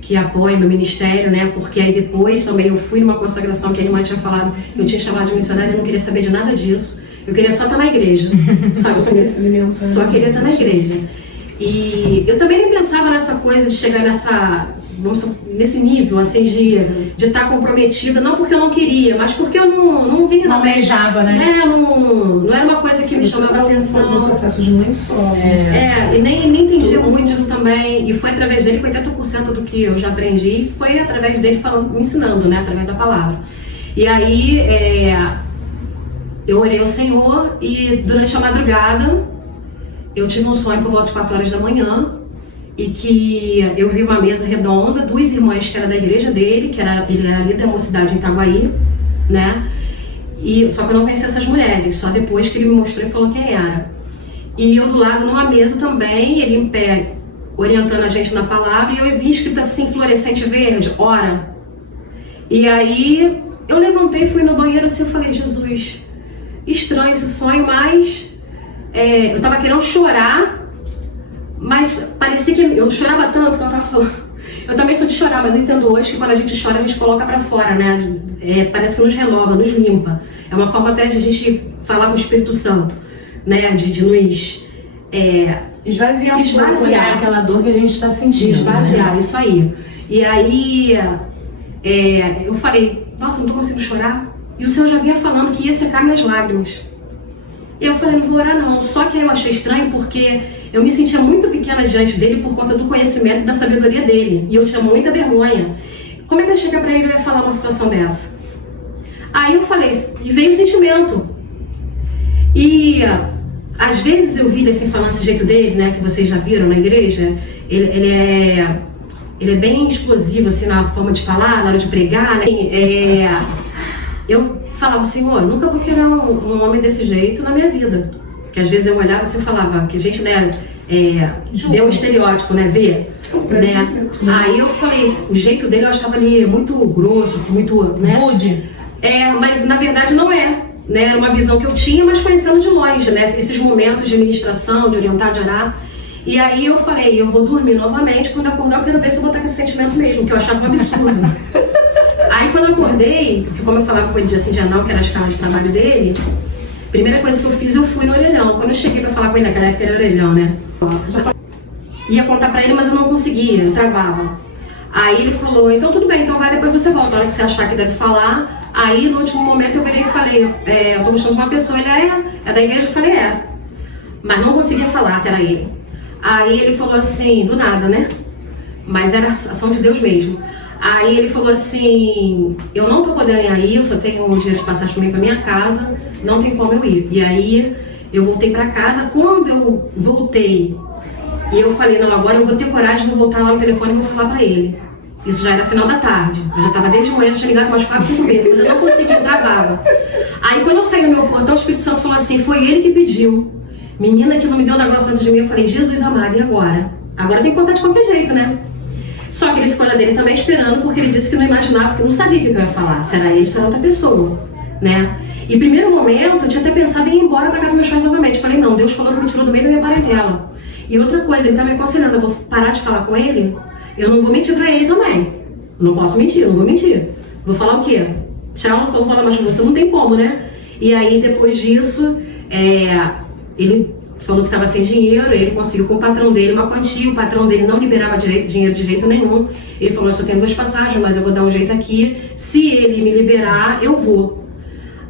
que apoie meu ministério, né? Porque aí depois também eu fui numa consagração que a irmã tinha falado, eu tinha chamado de missionária, eu não queria saber de nada disso. Eu queria só estar na igreja, sabe? Só queria estar na igreja. E eu também nem pensava nessa coisa de chegar nesse nível, assim, de estar comprometida, não porque eu não queria, mas porque eu não vinha... Não almejava, né? Não era uma coisa que me chamava a atenção. Um processo de mãe solo. E nem entendia muito disso também. E foi através dele, 80% do que eu já aprendi, foi através dele me ensinando, né? Através da palavra. E aí, eu orei ao Senhor e durante a madrugada, eu tive um sonho por volta de 4 horas da manhã, e que eu vi uma mesa redonda, 2 irmãs que era da igreja dele, ele era ali da mocidade em Itaguaí, né? Só que eu não conhecia essas mulheres, só depois que ele me mostrou e falou quem era. E eu do lado numa mesa também, ele em pé, orientando a gente na palavra, e eu vi escrito assim, fluorescente verde, ora. E aí eu levantei, fui no banheiro assim, eu falei: Jesus, estranho esse sonho, mas eu tava querendo chorar, mas parecia que eu chorava tanto que eu tava falando. Eu também sou de chorar, mas eu entendo hoje que quando a gente chora, a gente coloca pra fora, né? Parece que nos renova, nos limpa. É uma forma até de a gente falar com o Espírito Santo, né? De nos... esvaziar um pouco, né? Aquela dor que a gente tá sentindo. Esvaziar, isso aí. E aí, eu falei: nossa, não tô conseguindo chorar. E o Senhor já vinha falando que ia secar minhas lágrimas. E eu falei: não vou orar não. Só que aí eu achei estranho porque eu me sentia muito pequena diante dele por conta do conhecimento e da sabedoria dele. E eu tinha muita vergonha. Como é que eu cheguei pra ele e ia falar uma situação dessa? Aí eu falei, e veio o sentimento. E às vezes eu vi ele assim falando desse jeito dele, né, que vocês já viram na igreja. Ele é bem explosivo assim na forma de falar, na hora de pregar, né? Eu falava: Senhor, eu nunca vou querer um homem desse jeito na minha vida. Que às vezes eu olhava assim e falava que a gente, né, vê o estereótipo, né, vê, né? Aí eu falei, o jeito dele eu achava ele muito grosso, assim, muito, né? Rude. Mas na verdade não é, né? Era uma visão que eu tinha, mas conhecendo de longe, né? Esses momentos de ministração, de orientar, de orar. E aí eu falei: eu vou dormir novamente, quando eu acordar eu quero ver se eu vou estar com esse sentimento mesmo, que eu achava um absurdo. Aí quando eu acordei, porque como eu falava com ele dia sim, dia não, que era a escala de trabalho dele, a primeira coisa que eu fiz, eu fui no orelhão. Quando eu cheguei pra falar com ele, naquela época era orelhão, né? Ia contar pra ele, mas eu não conseguia, eu travava. Aí ele falou: então tudo bem, então vai, depois você volta, a hora que você achar que deve falar. Aí no último momento eu virei e falei: eu tô gostando de uma pessoa. Ele: é da igreja? Eu falei: mas não conseguia falar que era ele. Aí ele falou assim, do nada, né? Mas era a ação de Deus mesmo. Aí ele falou assim: eu não tô podendo ir aí, eu só tenho um dinheiro de passagem também pra minha casa, não tem como eu ir. E aí eu voltei pra casa. Quando eu voltei, e eu falei: não, agora eu vou ter coragem, vou voltar lá no telefone e vou falar pra ele. Isso já era final da tarde, eu já tava desde manhã, tinha ligado umas 4, 5 vezes, mas eu não conseguia, travava. Aí quando eu saí do meu portão, o Espírito Santo falou assim: foi ele que pediu. Menina que não me deu negócio antes de mim. Eu falei: Jesus amado, e agora? Agora tem que contar de qualquer jeito, né? Só que ele ficou na dele também esperando, porque ele disse que não imaginava, que não sabia o que eu ia falar, se era ele ou se era outra pessoa, né? E primeiro momento, eu tinha até pensado em ir embora pra casa dos meus pais novamente. Falei, não, Deus falou que me tirou do meio da minha parentela. E outra coisa, ele tá me aconselhando, eu vou parar de falar com ele, eu não vou mentir pra ele também. Não posso mentir, eu não vou mentir. Vou falar o quê? Tchau, vou falar mais pra você, não tem como, né? E aí, depois disso, ele falou que estava sem dinheiro, ele conseguiu com o patrão dele uma quantia, o patrão dele não liberava dinheiro de jeito nenhum. Ele falou, eu só tenho 2 passagens, mas eu vou dar um jeito aqui, se ele me liberar, eu vou.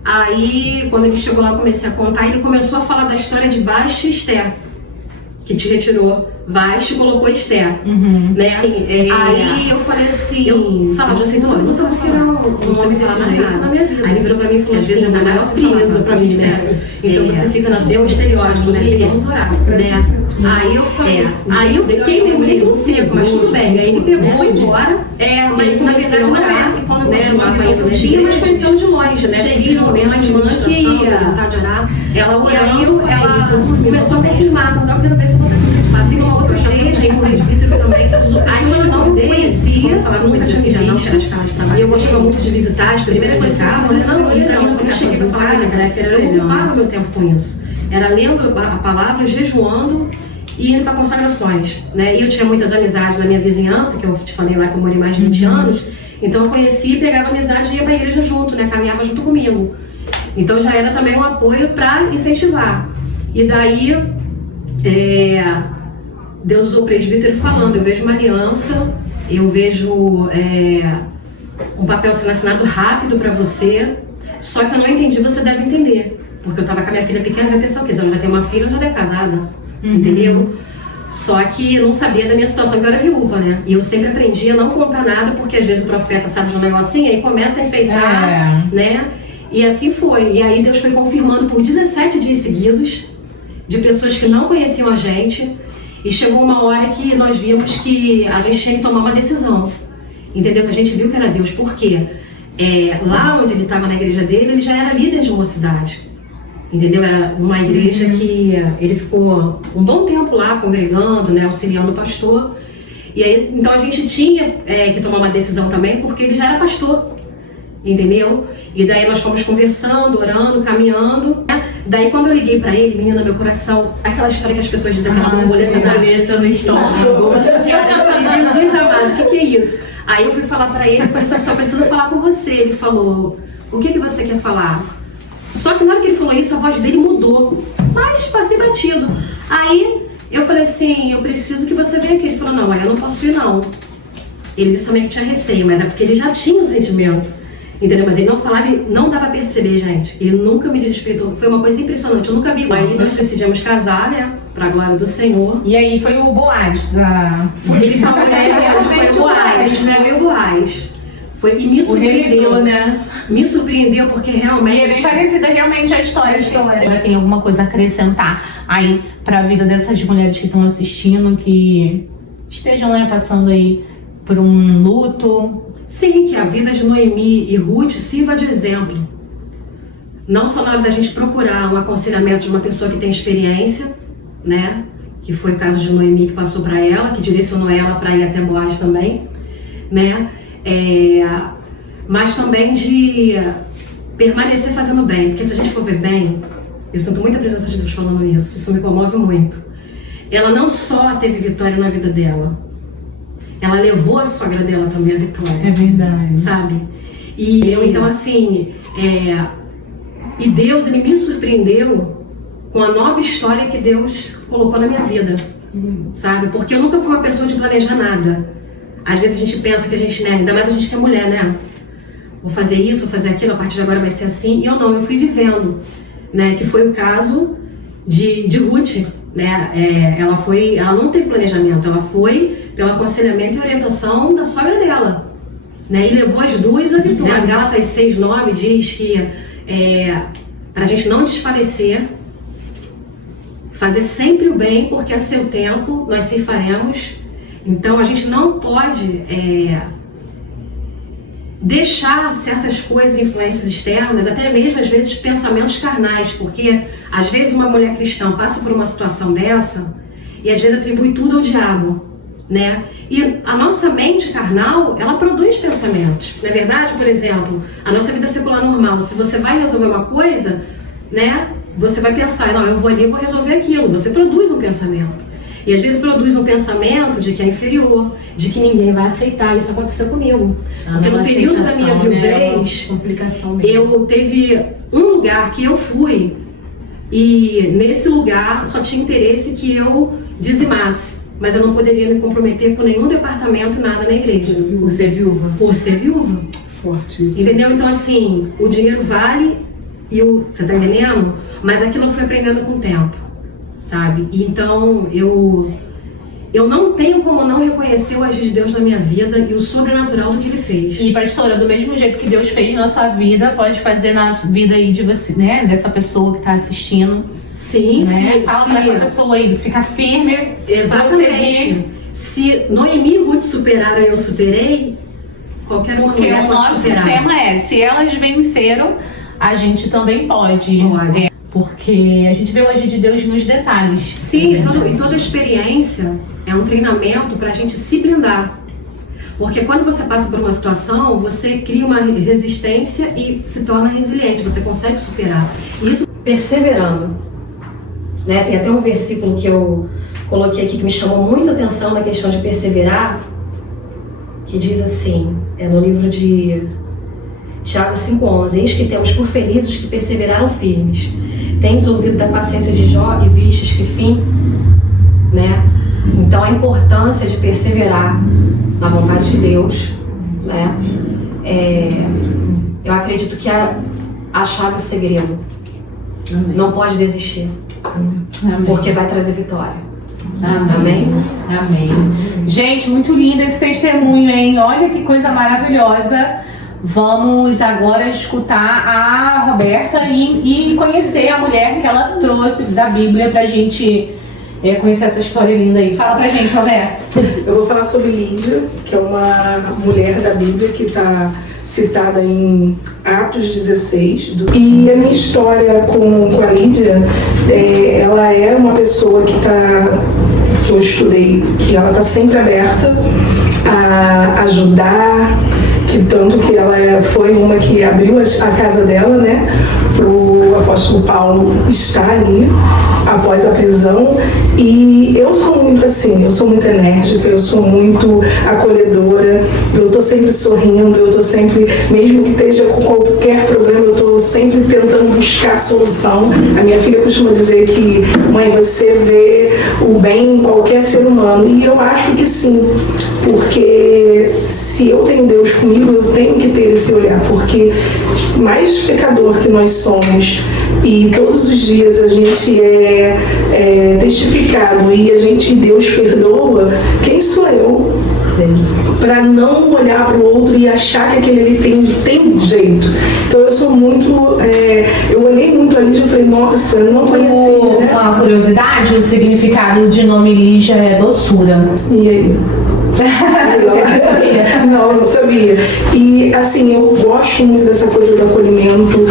Aí, quando ele chegou lá, eu comecei a contar, ele começou a falar da história de Vasti e Esther, que te retirou Vasti e colocou Esther, né? Aí eu falei assim, eu falava assim, eu nunca vou virar um homem desse jeito na minha vida. Aí ele virou pra mim e falou assim, é a maior presa pra mim, né? Então você fica na sua estereótipo, né? Vamos orar, né? Aí eu falei, aí eu fiquei mergulhei tão seco, mas tudo bem. Aí ele pegou, foi embora, mas na verdade não é, e quando né, uma visão que eu tinha, mas conhecendo de longe, né? Cheguei no momento, a irmã que vontade de orar, ela orando, ela começou a confirmar, eu quero ver se eu vou participar. Assim, uma outra igreja, tem um presbítero também, aí eu não conhecia, falava nunca tinha visto, e eu gostava muito de visitar as pessoas de casa, mas não, ele não, eu cheguei pra falar, mas eu ocupava meu tempo com isso. Era lendo a palavra, jejuando e indo para consagrações, né? E eu tinha muitas amizades na minha vizinhança, que eu te falei lá que eu morei mais de 20 anos, então eu conhecia, pegava amizade e ia para a igreja junto, né? Caminhava junto comigo. Então já era também um apoio para incentivar. E daí, Deus usou o presbítero falando, eu vejo uma aliança, eu vejo um papel sendo assinado rápido para você, só que eu não entendi, você deve entender. Porque eu tava com a minha filha pequena, eu pensei, o quê? Ela já tem uma filha, já é casada, entendeu? Só que eu não sabia da minha situação, que eu era viúva, né? E eu sempre aprendi a não contar nada, porque às vezes o profeta sabe de um negocinho, aí começa a enfeitar, né? E assim foi. E aí Deus foi confirmando por 17 dias seguidos, de pessoas que não conheciam a gente, e chegou uma hora que nós vimos que a gente tinha que tomar uma decisão, entendeu? Que a gente viu que era Deus, por quê? Lá onde ele estava na igreja dele, ele já era líder de uma cidade. Entendeu? Era uma igreja que ele ficou um bom tempo lá congregando, né, auxiliando o pastor. E aí, então a gente tinha que tomar uma decisão também, porque ele já era pastor, entendeu? E daí nós fomos conversando, orando, caminhando, né? Daí quando eu liguei pra ele, menina, meu coração, aquela história que as pessoas dizem, aquela borboleta no estômago. E eu falei, Jesus amado, o que é isso? Aí eu fui falar pra ele, eu falei, só preciso falar com você. Ele falou, o que você quer falar? Só que na hora que ele falou isso, a voz dele mudou, mas passei batido. Aí eu falei assim, eu preciso que você venha aqui. Ele falou, não, aí eu não posso ir não. Ele disse também que tinha receio, mas é porque ele já tinha um sentimento, entendeu? Mas ele não falava, não dava pra perceber, gente. Ele nunca me desrespeitou, foi uma coisa impressionante, eu nunca vi. Aí nós decidimos casar, né, pra glória do Senhor. E aí foi o Boaz Ele falou isso, foi o Boaz, né? Foi o Boaz. E me surpreendeu, né? Me surpreendeu porque realmente... E é bem parecida realmente a história. Tem alguma coisa a acrescentar aí pra vida dessas mulheres que estão assistindo, que estejam, né, passando aí por um luto? Sim, que a vida de Noemi e Ruth sirva de exemplo. Não só na hora da gente procurar um aconselhamento de uma pessoa que tem experiência, né? Que foi o caso de Noemi que passou para ela, que direcionou ela para ir até Boaz também, né? Mas também de permanecer fazendo bem, porque se a gente for ver bem, eu sinto muita presença de Deus falando isso me comove muito. Ela não só teve vitória na vida dela, ela levou a sogra dela também a vitória. É verdade. Sabe? E eu, então assim, e Deus, ele me surpreendeu com a nova história que Deus colocou na minha vida, sabe? Porque eu nunca fui uma pessoa de planejar nada. Às vezes a gente pensa que a gente, né, ainda mais a gente que é mulher, né? Vou fazer isso, vou fazer aquilo, a partir de agora vai ser assim. E eu não, eu fui vivendo, né? Que foi o caso de Ruth, né? Ela não teve planejamento, ela foi pelo aconselhamento e orientação da sogra dela, né? E levou as duas à vitória. Gálatas 6:9 diz que para a gente não desfalecer, fazer sempre o bem, porque a seu tempo nós ceifaremos. Então a gente não pode deixar certas coisas, influências externas, até mesmo às vezes pensamentos carnais, porque às vezes uma mulher cristã passa por uma situação dessa e às vezes atribui tudo ao diabo, né? E a nossa mente carnal, ela produz pensamentos. Na verdade, por exemplo, a nossa vida secular normal, se você vai resolver uma coisa, né? Você vai pensar, não, eu vou ali e vou resolver aquilo. Você produz um pensamento. E às vezes produz um pensamento de que é inferior, de que ninguém vai aceitar. Isso aconteceu comigo. Porque no período da minha viuvez, eu teve um lugar que eu fui, e nesse lugar só tinha interesse que eu dizimasse. Mas eu não poderia me comprometer com nenhum departamento, nada na igreja. Por ser viúva? Por ser viúva. Forte isso. Entendeu? Então assim, o dinheiro vale, você tá entendendo? Mas aquilo eu fui aprendendo com o tempo, sabe? E então eu não tenho como não reconhecer o agir de Deus na minha vida e o sobrenatural do que Ele fez. E pastora, do mesmo jeito que Deus fez na sua vida, pode fazer na vida aí de você, né? Dessa pessoa que tá assistindo. Sim, né? sim. Fala pra essa pessoa aí, fica firme. Exatamente. Se Noemi e Ruth superaram e eu superei, qualquer uma Porque mulher o pode nosso superar. tema é, se elas venceram, a gente também pode. Pode. Porque a gente vê o agir de Deus nos detalhes. Sim, e toda experiência é um treinamento para a gente se blindar. Porque quando você passa por uma situação, você cria uma resistência e se torna resiliente, você consegue superar. Isso perseverando. Né? Tem até um versículo que eu coloquei aqui que me chamou muita atenção na questão de perseverar, que diz assim, é no livro de Tiago 5,11: eis que temos por felizes os que perseveraram firmes. Tens ouvido da paciência de Jó e vistes que fim, né? Então a importância de perseverar na vontade de Deus, né? Eu acredito que a chave é o segredo. Amém. Não pode desistir, Amém. porque vai trazer vitória. Amém. Amém. Gente, muito lindo esse testemunho, hein? Olha que coisa maravilhosa. Vamos agora escutar a Roberta e conhecer a mulher que ela trouxe da Bíblia pra gente conhecer essa história linda aí. Fala pra gente, Roberta. Eu vou falar sobre Lídia, que é uma mulher da Bíblia que está citada em Atos 16. E a minha história com a Lídia, ela é uma pessoa que eu estudei, que ela está sempre aberta a ajudar, que tanto que ela foi uma que abriu a casa dela, né, para o apóstolo Paulo estar ali após a prisão. E eu sou muito assim, eu sou muito enérgica, eu sou muito acolhedora, eu tô sempre sorrindo, eu tô sempre, mesmo que esteja com qualquer problema, eu tô sempre tentando buscar solução. A minha filha costuma dizer que, mãe, você vê o bem em qualquer ser humano, e eu acho que sim, porque se eu tenho Deus comigo, eu tenho que ter esse olhar, porque mais pecador que nós somos, e todos os dias a gente é testificado e a gente, Deus perdoa, quem sou eu para não olhar para o outro e achar que aquele ali tem jeito? Então eu sou muito, eu olhei muito a Lígia e falei, nossa, eu não conhecia, né? Uma curiosidade, o significado de nome Lígia é doçura. E aí? Não, não sabia. E assim, eu gosto muito dessa coisa do acolhimento,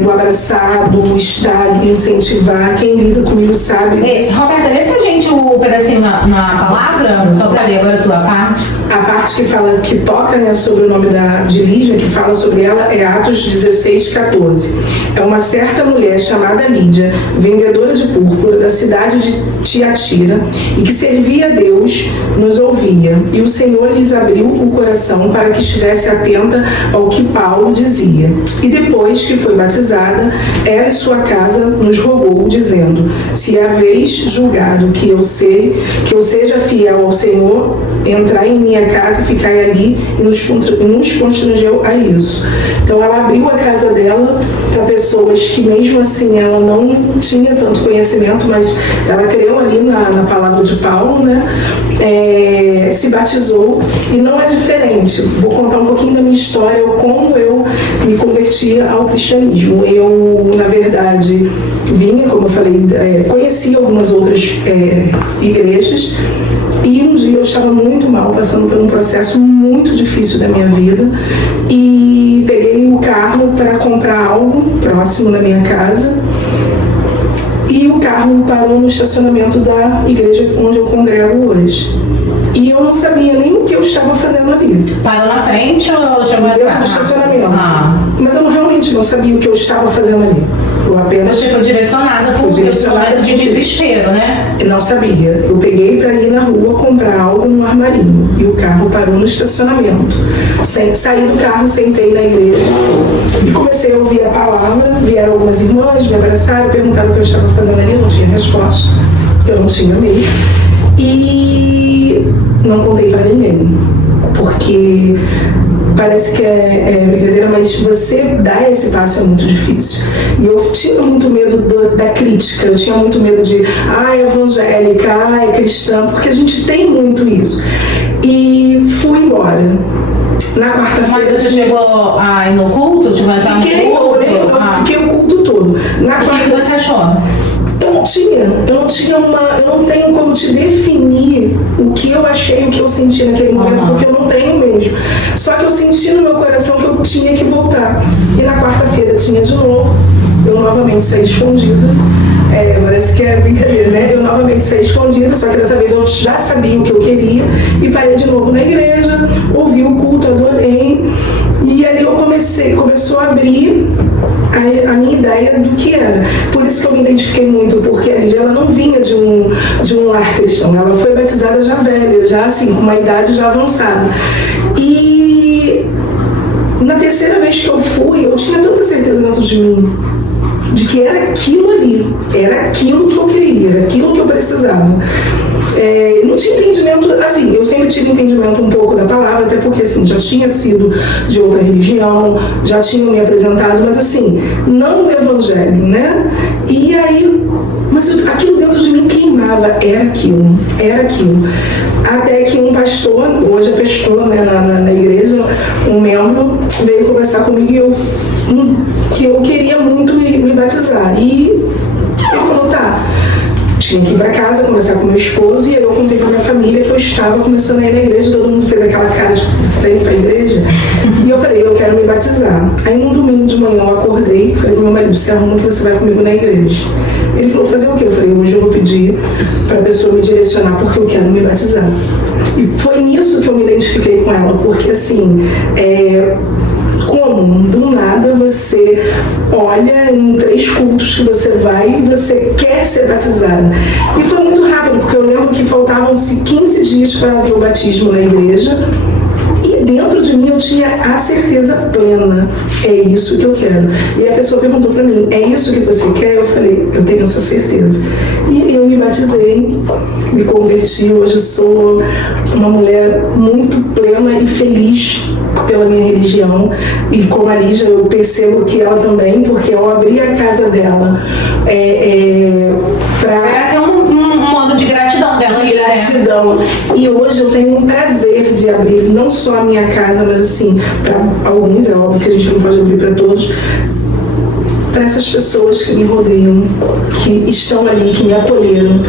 do abraçar, do estar, do incentivar. Quem lida comigo sabe. Roberta, lê pra gente o pedacinho na palavra, só pra ler agora a tua parte. A parte que fala, que toca, né, sobre o nome de Lídia, que fala sobre ela, é Atos 16:14. É uma certa mulher chamada Lídia, vendedora de púrpura da cidade de Tiatira, e que servia a Deus, nos ouvia. E o Senhor lhes abriu o coração para que estivesse atenta ao que Paulo dizia. E depois que foi batizada, ela e sua casa nos rogou, dizendo: se haveis julgado que eu seja fiel ao Senhor, entrai em minha casa, ficai ali, e nos constrangeu a isso. Então ela abriu a casa dela para pessoas que mesmo assim ela não tinha tanto conhecimento, mas ela creu ali na palavra de Paulo, né? Se batizou, e não é diferente. Vou contar um pouquinho da minha história, como eu me converti ao cristianismo. Eu, na verdade, vinha, como eu falei, conheci algumas outras igrejas, e um dia eu estava muito mal, passando por um processo muito difícil da minha vida, e peguei o carro para comprar algo próximo da minha casa. E o carro parou no estacionamento da igreja onde eu congrego hoje. E eu não sabia nem o que eu estava fazendo ali. Parou na frente ou chegou Dentro do estacionamento. Mas eu realmente não sabia o que eu estava fazendo ali. Eu apenas... Você foi direcionada por um momento de desespero, né? Eu não sabia. Eu peguei para ir na rua comprar algo no armarinho. E o carro parou no estacionamento. Saí do carro, sentei na igreja e comecei a ouvir a palavra. Vieram algumas irmãs, me abraçaram, perguntaram o que eu estava fazendo ali. Eu não tinha resposta, porque eu não tinha mesmo. E não contei para ninguém, porque parece que é brincadeira, mas você dar esse passo é muito difícil. E eu tinha muito medo da crítica, eu tinha muito medo de evangélica, cristã, porque a gente tem muito isso. E fui embora. Na quarta-feira... Mas você chegou a ir no culto? Eu fiquei o culto todo. O que você achou? Eu não tenho como te definir o que eu achei, o que eu senti naquele momento, porque eu não tenho mesmo. Só que eu senti no meu coração que eu tinha que voltar. E na quarta-feira tinha de novo, eu novamente saí escondida. Parece que é brincadeira, né? Eu novamente saí escondida, só que dessa vez eu já sabia o que eu queria e parei de novo na igreja, ouvi o culto, adorei. E ali começou a abrir a minha ideia do que era. Por isso que eu me identifiquei muito, porque a Lígia, ela não vinha de um lar cristão, ela foi batizada já velha, já assim, com uma idade já avançada. E na terceira vez que eu fui, eu tinha tanta certeza dentro de mim de que era aquilo ali, era aquilo que eu queria, era aquilo que eu precisava. Não tinha entendimento, assim, eu sempre tive entendimento um pouco da palavra, até porque assim, já tinha sido de outra religião, já tinham me apresentado, mas assim, não o evangelho, né? E aí, mas aquilo dentro de mim queimava, era aquilo. Até que um pastor, hoje é pastor, né, na igreja, um membro veio conversar comigo que eu queria muito me batizar. E ele falou, tá, tinha que ir para casa, conversar com meu esposo, e aí eu contei para minha família que eu estava começando a ir na igreja, todo mundo fez aquela cara de, você está indo para a igreja? E eu falei, eu quero me batizar. Aí num domingo de manhã eu acordei, falei pro meu marido, se arruma que você vai comigo na igreja. Ele falou, fazer o quê? Eu falei, hoje eu vou pedir para a pessoa me direcionar porque eu quero me batizar. E foi nisso que eu me identifiquei com ela, porque assim, como do nada você olha em 3 cultos que você vai e você quer ser batizada. E foi muito rápido, porque eu lembro que faltavam-se 15 dias para haver o batismo na igreja. E dentro de mim eu tinha a certeza plena, é isso que eu quero. E a pessoa perguntou para mim, é isso que você quer? Eu falei, eu tenho essa certeza. E eu me batizei, me converti, hoje sou uma mulher muito plena e feliz pela minha religião. E como a Lígia, eu percebo que ela também, porque eu abri a casa dela para... É um modo de gratidão dela. De gratidão. E hoje eu tenho um prazer de abrir não só a minha casa, mas assim, para alguns, é óbvio que a gente não pode abrir para todos, para essas pessoas que me rodeiam, que estão ali, que me acolheram.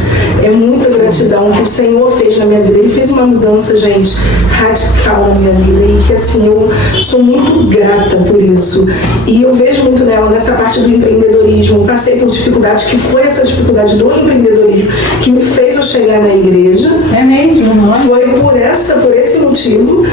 É muita gratidão que o Senhor fez na minha vida. Ele fez uma mudança, gente, radical na minha vida, e que assim, eu sou muito grata por isso. E eu vejo muito nela, nessa parte do empreendedorismo. Passei por dificuldade, que foi essa dificuldade do empreendedorismo que me fez eu chegar na igreja. É mesmo, não é? Foi por esse motivo,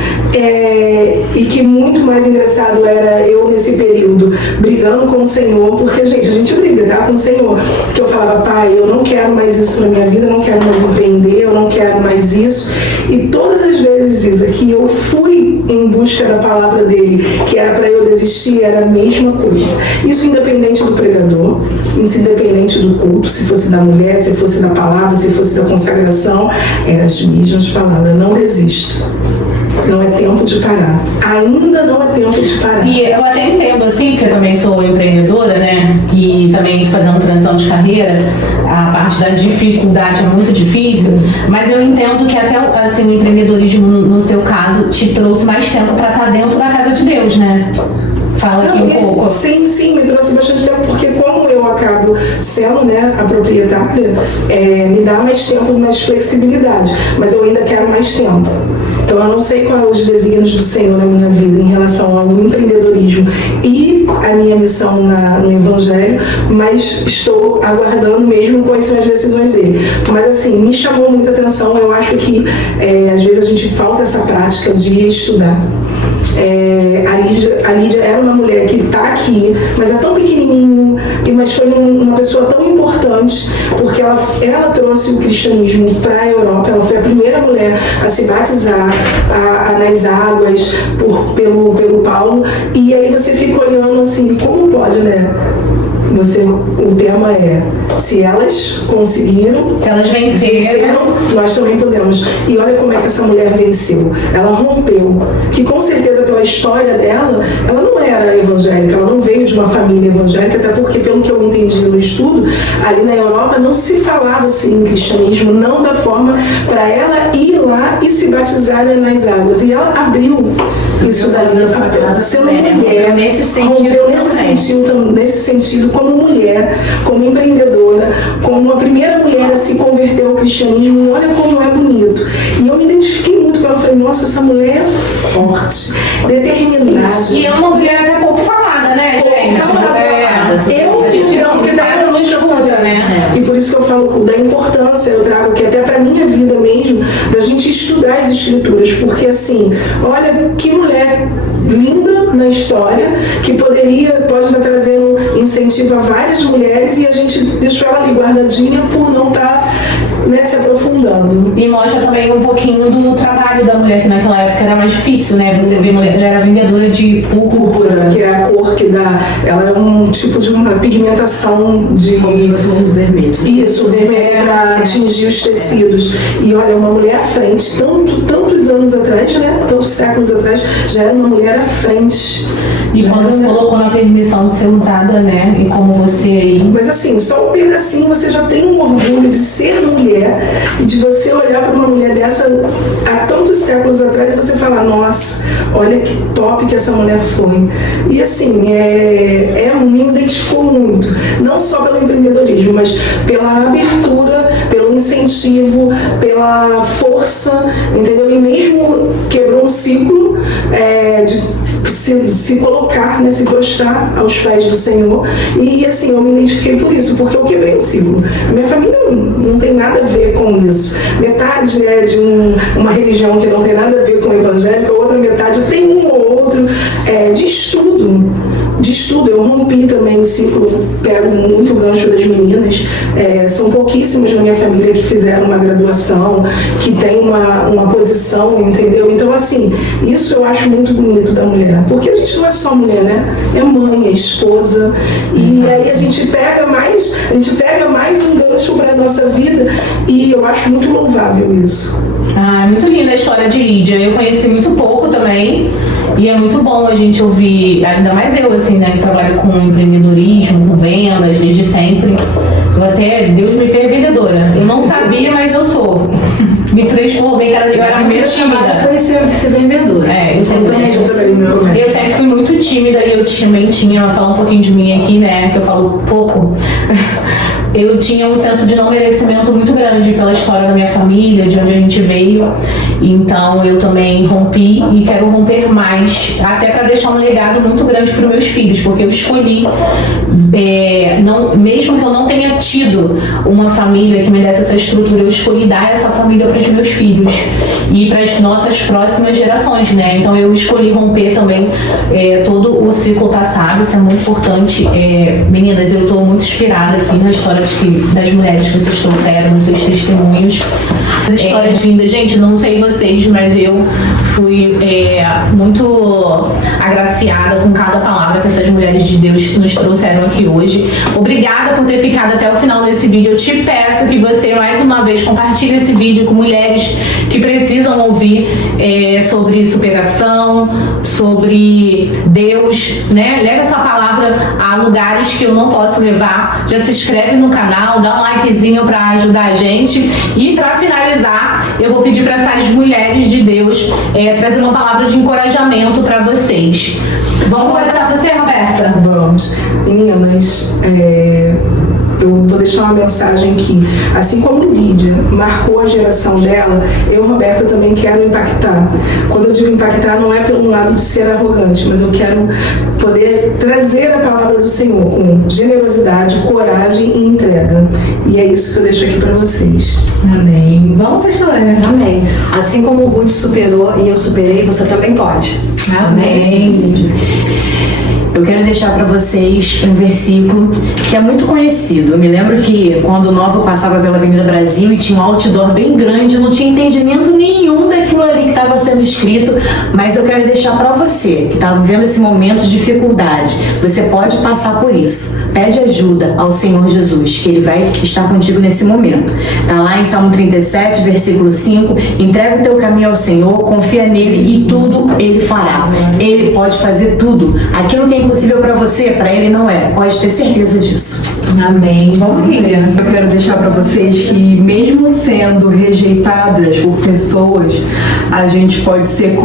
e que muito mais engraçado era eu nesse período brigando com o Senhor, porque, gente, a gente briga, tá, com o Senhor, que eu falava, pai, eu não quero mais isso na minha vida, eu não quero mais empreender, eu não quero mais isso. E todas as vezes, Isa, que eu fui em busca da palavra dele, que era para eu desistir, era a mesma coisa. Isso independente do pregador, isso independente do culto, se fosse da mulher, se fosse da palavra, se fosse da consagração, eram as mesmas palavras, não desista. Não é tempo de parar. Ainda não é tempo de parar. E eu até entendo, assim, porque eu também sou empreendedora, né? E também fazendo transição de carreira, a parte da dificuldade é muito difícil, mas eu entendo que até assim, o empreendedorismo, no seu caso, te trouxe mais tempo para estar dentro da casa de Deus, né? Fala aqui um pouco. Sim, me trouxe bastante tempo, porque como eu acabo sendo, né, a proprietária, me dá mais tempo, mais flexibilidade, mas eu ainda quero mais tempo. Então eu não sei quais os desígnios do Senhor na minha vida em relação ao empreendedorismo e a minha missão no Evangelho, mas estou aguardando mesmo quais são as decisões dele. Mas assim, me chamou muita atenção, eu acho que às vezes a gente falta essa prática de estudar. A Lídia era uma mulher que está aqui, mas é tão pequenininho, mas foi uma pessoa tão importante, porque ela trouxe o cristianismo para a Europa. Ela foi a primeira mulher a se batizar nas águas pelo Paulo. E aí você fica olhando assim, como pode, né? O tema é: se elas conseguiram, se elas venceram, nós também podemos. E olha como é que essa mulher venceu. Ela rompeu. Que com certeza, pela história dela, ela não era evangélica, ela não veio de uma família evangélica, até porque, pelo que eu entendi no estudo, ali na Europa não se falava assim em cristianismo, não da forma para ela ir lá e se batizar nas águas. E ela abriu isso dali, sendo mulher, nesse sentido, como mulher, como empreendedora, como uma primeira mulher a se converter ao cristianismo. E olha como é bonito. E eu me identifiquei muito com ela. Eu falei, nossa, essa mulher é forte, determinada. E é uma mulher até pouco falada, né, gente? A gente não escuta, né? E por isso que eu falo da importância, eu trago que até pra minha vida mesmo, da gente estudar as escrituras, porque assim, olha que mulher linda na história, que pode estar trazendo incentivo a várias mulheres, e a gente deixou ela ali guardadinha por não estar se aprofundando. E mostra também um pouquinho do trabalho da mulher, que naquela época era mais difícil, né? Você vê, mulher, ela era vendedora de púrpura, que é a cor que dá. Ela é um tipo de uma pigmentação de. Como se fosse um vermelho. Isso, vermelho para atingir os tecidos. E olha, uma mulher à frente, tantos anos atrás, né? Tantos séculos atrás, já era uma mulher à frente. E quando se colocou na permissão de ser usada, né? E como você aí. Mas assim, só um pedacinho você já tem um orgulho de ser mulher e de você olhar para uma mulher dessa há tantos séculos atrás e você falar, nossa, olha que top que essa mulher foi. E assim, me identificou muito, não só pelo empreendedorismo, mas pela abertura, pelo incentivo, pela força, entendeu? E mesmo quebrou um ciclo de se colocar, se prostrar aos pés do Senhor. E assim, eu me identifiquei por isso, porque eu quebrei o ciclo. A minha família não tem nada a ver com isso. Metade é de uma religião que não tem nada a ver com o evangélico, a outra metade tem um ou outro de estudo. Eu rompi também o ciclo, pego muito o gancho das meninas. São pouquíssimas na minha família que fizeram uma graduação, que tem uma posição, entendeu? Então, assim, isso eu acho muito bonito da mulher, porque a gente não é só mulher, né? É mãe, é esposa, e aí a gente pega mais um gancho para a nossa vida, e eu acho muito louvável isso. Muito linda a história de Lídia. Eu conheci muito pouco também. E é muito bom a gente ouvir, ainda mais eu, assim, né, que trabalho com empreendedorismo, com vendas, desde sempre. Deus me fez vendedora. Eu não sabia, mas eu sou. Me transformei, cada dia eu era muito tímida. Foi ser vendedora. Eu sempre fui muito tímida e eu também tinha, vou falar um pouquinho de mim aqui, né, que eu falo pouco. Eu tinha um senso de não merecimento muito grande pela história da minha família, de onde a gente veio. Então eu também rompi e quero romper mais, até para deixar um legado muito grande para os meus filhos, porque eu escolhi, mesmo que eu não tenha tido uma família que me desse essa estrutura, eu escolhi dar essa família para os meus filhos e para as nossas próximas gerações, né? Então eu escolhi romper também todo o ciclo passado. Isso é muito importante. Meninas, eu estou muito inspirada aqui na história das mulheres que vocês trouxeram, nos seus testemunhos. As histórias lindas. Gente, não sei vocês, mas eu fui muito agraciada com cada palavra que essas mulheres de Deus nos trouxeram aqui hoje. Obrigada por ter ficado até o final desse vídeo. Eu te peço que você, mais uma vez, compartilhe esse vídeo com mulheres que precisam ouvir sobre superação, sobre Deus, né? Leva essa palavra a lugares que eu não posso levar. Já se inscreve no canal, dá um likezinho para ajudar a gente. E para finalizar, eu vou pedir para essas mulheres de Deus trazer uma palavra de encorajamento para vocês. Vamos começar com você, Roberta? Vamos. Meninas, eu vou deixar uma mensagem que, assim como Lídia marcou a geração dela, eu, Roberta, também quero impactar. Quando eu digo impactar, não é pelo lado de ser arrogante, mas eu quero poder trazer a palavra do Senhor com generosidade, coragem e entrega. E é isso que eu deixo aqui para vocês. Amém. Vamos, pastora? Amém. Assim como o Ruth superou e eu superei, você também pode. Amém. Eu quero deixar para vocês um versículo que é muito conhecido. Eu me lembro que quando o Novo passava pela Avenida Brasil e tinha um outdoor bem grande, eu não tinha entendimento nenhum daquilo ali que estava sendo escrito, mas eu quero deixar para você que está vivendo esse momento de dificuldade. Você pode passar por isso. Pede ajuda ao Senhor Jesus, que Ele vai estar contigo nesse momento. Está lá em Salmo 37, versículo 5. Entrega o teu caminho ao Senhor, confia nele e tudo Ele fará. Ele pode fazer tudo. Aquilo que é impossível para você, para Ele não é. Pode ter certeza disso. Amém. Vamos, Lívia. Eu quero deixar para vocês que, mesmo sendo rejeitadas por pessoas, a gente pode ser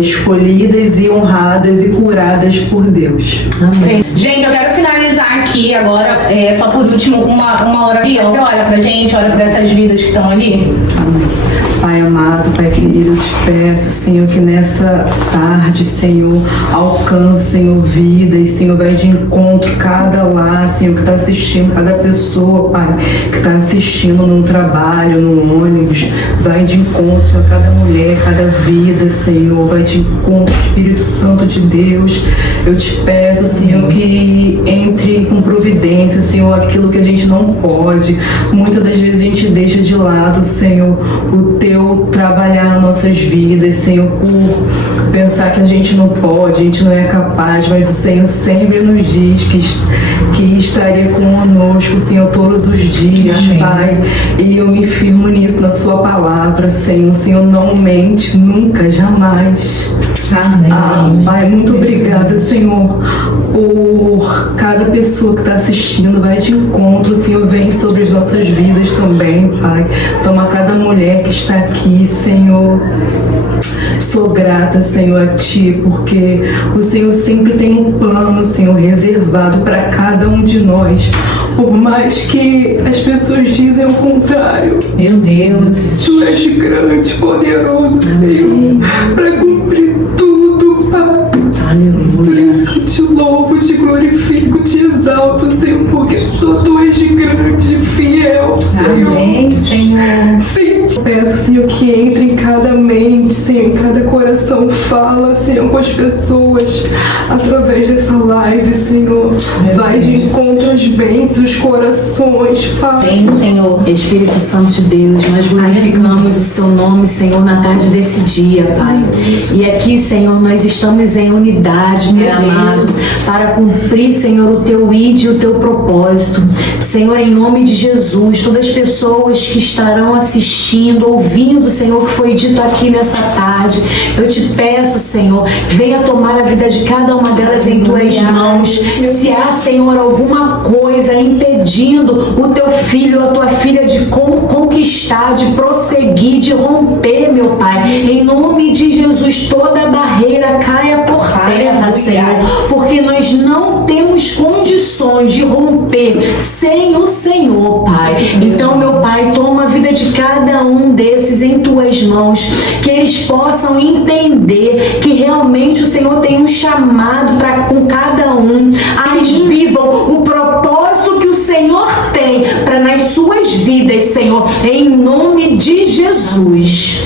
escolhidas e honradas e curadas por Deus. Amém. Gente, eu quero finalizar aqui agora, só por último, com uma oração. Você olha pra gente, olha pra essas vidas que estão ali. Amém. Pai amado, Pai querido, eu te peço, Senhor, que nessa tarde, Senhor, alcance, Senhor, vidas, Senhor, vai de encontro cada lar, Senhor, que está assistindo, cada pessoa, Pai, que está assistindo num trabalho, num ônibus, vai de encontro, Senhor, cada mulher, cada vida, Senhor, vai de encontro, Espírito Santo de Deus. Eu te peço, Senhor, que entre com providência, Senhor, aquilo que a gente não pode. Muitas das vezes a gente deixa de lado, Senhor, o teu trabalhar nas nossas vidas, Senhor, por pensar que a gente não pode, a gente não é capaz, mas o Senhor sempre nos diz que estaria conosco, Senhor, todos os dias. Amém. Pai, e eu me firmo nisso, na sua palavra, Senhor. O Senhor não mente nunca, jamais. Amém. Pai, muito obrigada, Senhor, por cada pessoa que está assistindo. Vai de encontro, Senhor, vem sobre as nossas vidas também, Pai. Toma cada mulher que está aqui, Senhor. Sou grata, Senhor, a Ti, porque o Senhor sempre tem um plano, Senhor, reservado para cada um de nós. Por mais que as pessoas dizem o contrário. Meu Deus. Tu és grande, poderoso, Senhor, para cumprir tudo, Pai. Por isso que te louvo, te glorifico, te exalto, Senhor, porque só Tu és grande, fiel, Senhor. Amém, Senhor. Sim, peço, Senhor, que entre em cada mente, Senhor, em cada coração. Fala, Senhor, com as pessoas através dessa live, Senhor. Vai de encontro às bênçãos, os corações, Pai. Amém, Senhor. Espírito Santo de Deus, nós glorificamos o Seu nome, Senhor, na tarde desse dia, Pai. E aqui, Senhor, nós estamos em unidade, meu amado, para cumprir, Senhor, o Teu id e o Teu propósito. Senhor, em nome de Jesus, todas as pessoas que estarão assistindo, ouvindo, Senhor, que foi dito aqui nessa tarde, eu te peço, Senhor, venha tomar a vida de cada uma delas em Tuas mãos. Se há, Senhor, alguma coisa impedindo o Teu filho ou a Tua filha de conquistar, de prosseguir, de romper, meu Pai, em nome de Jesus, toda barreira caia por terra, Senhor, porque nós não temos condições de romper sem o Senhor, Pai. Então, meu Pai, toma a vida de cada um desses em Tuas mãos, que eles possam entender que realmente o Senhor tem um chamado para com cada um, a eles vivam o propósito que o Senhor tem para nas suas vidas, Senhor, em nome de Jesus.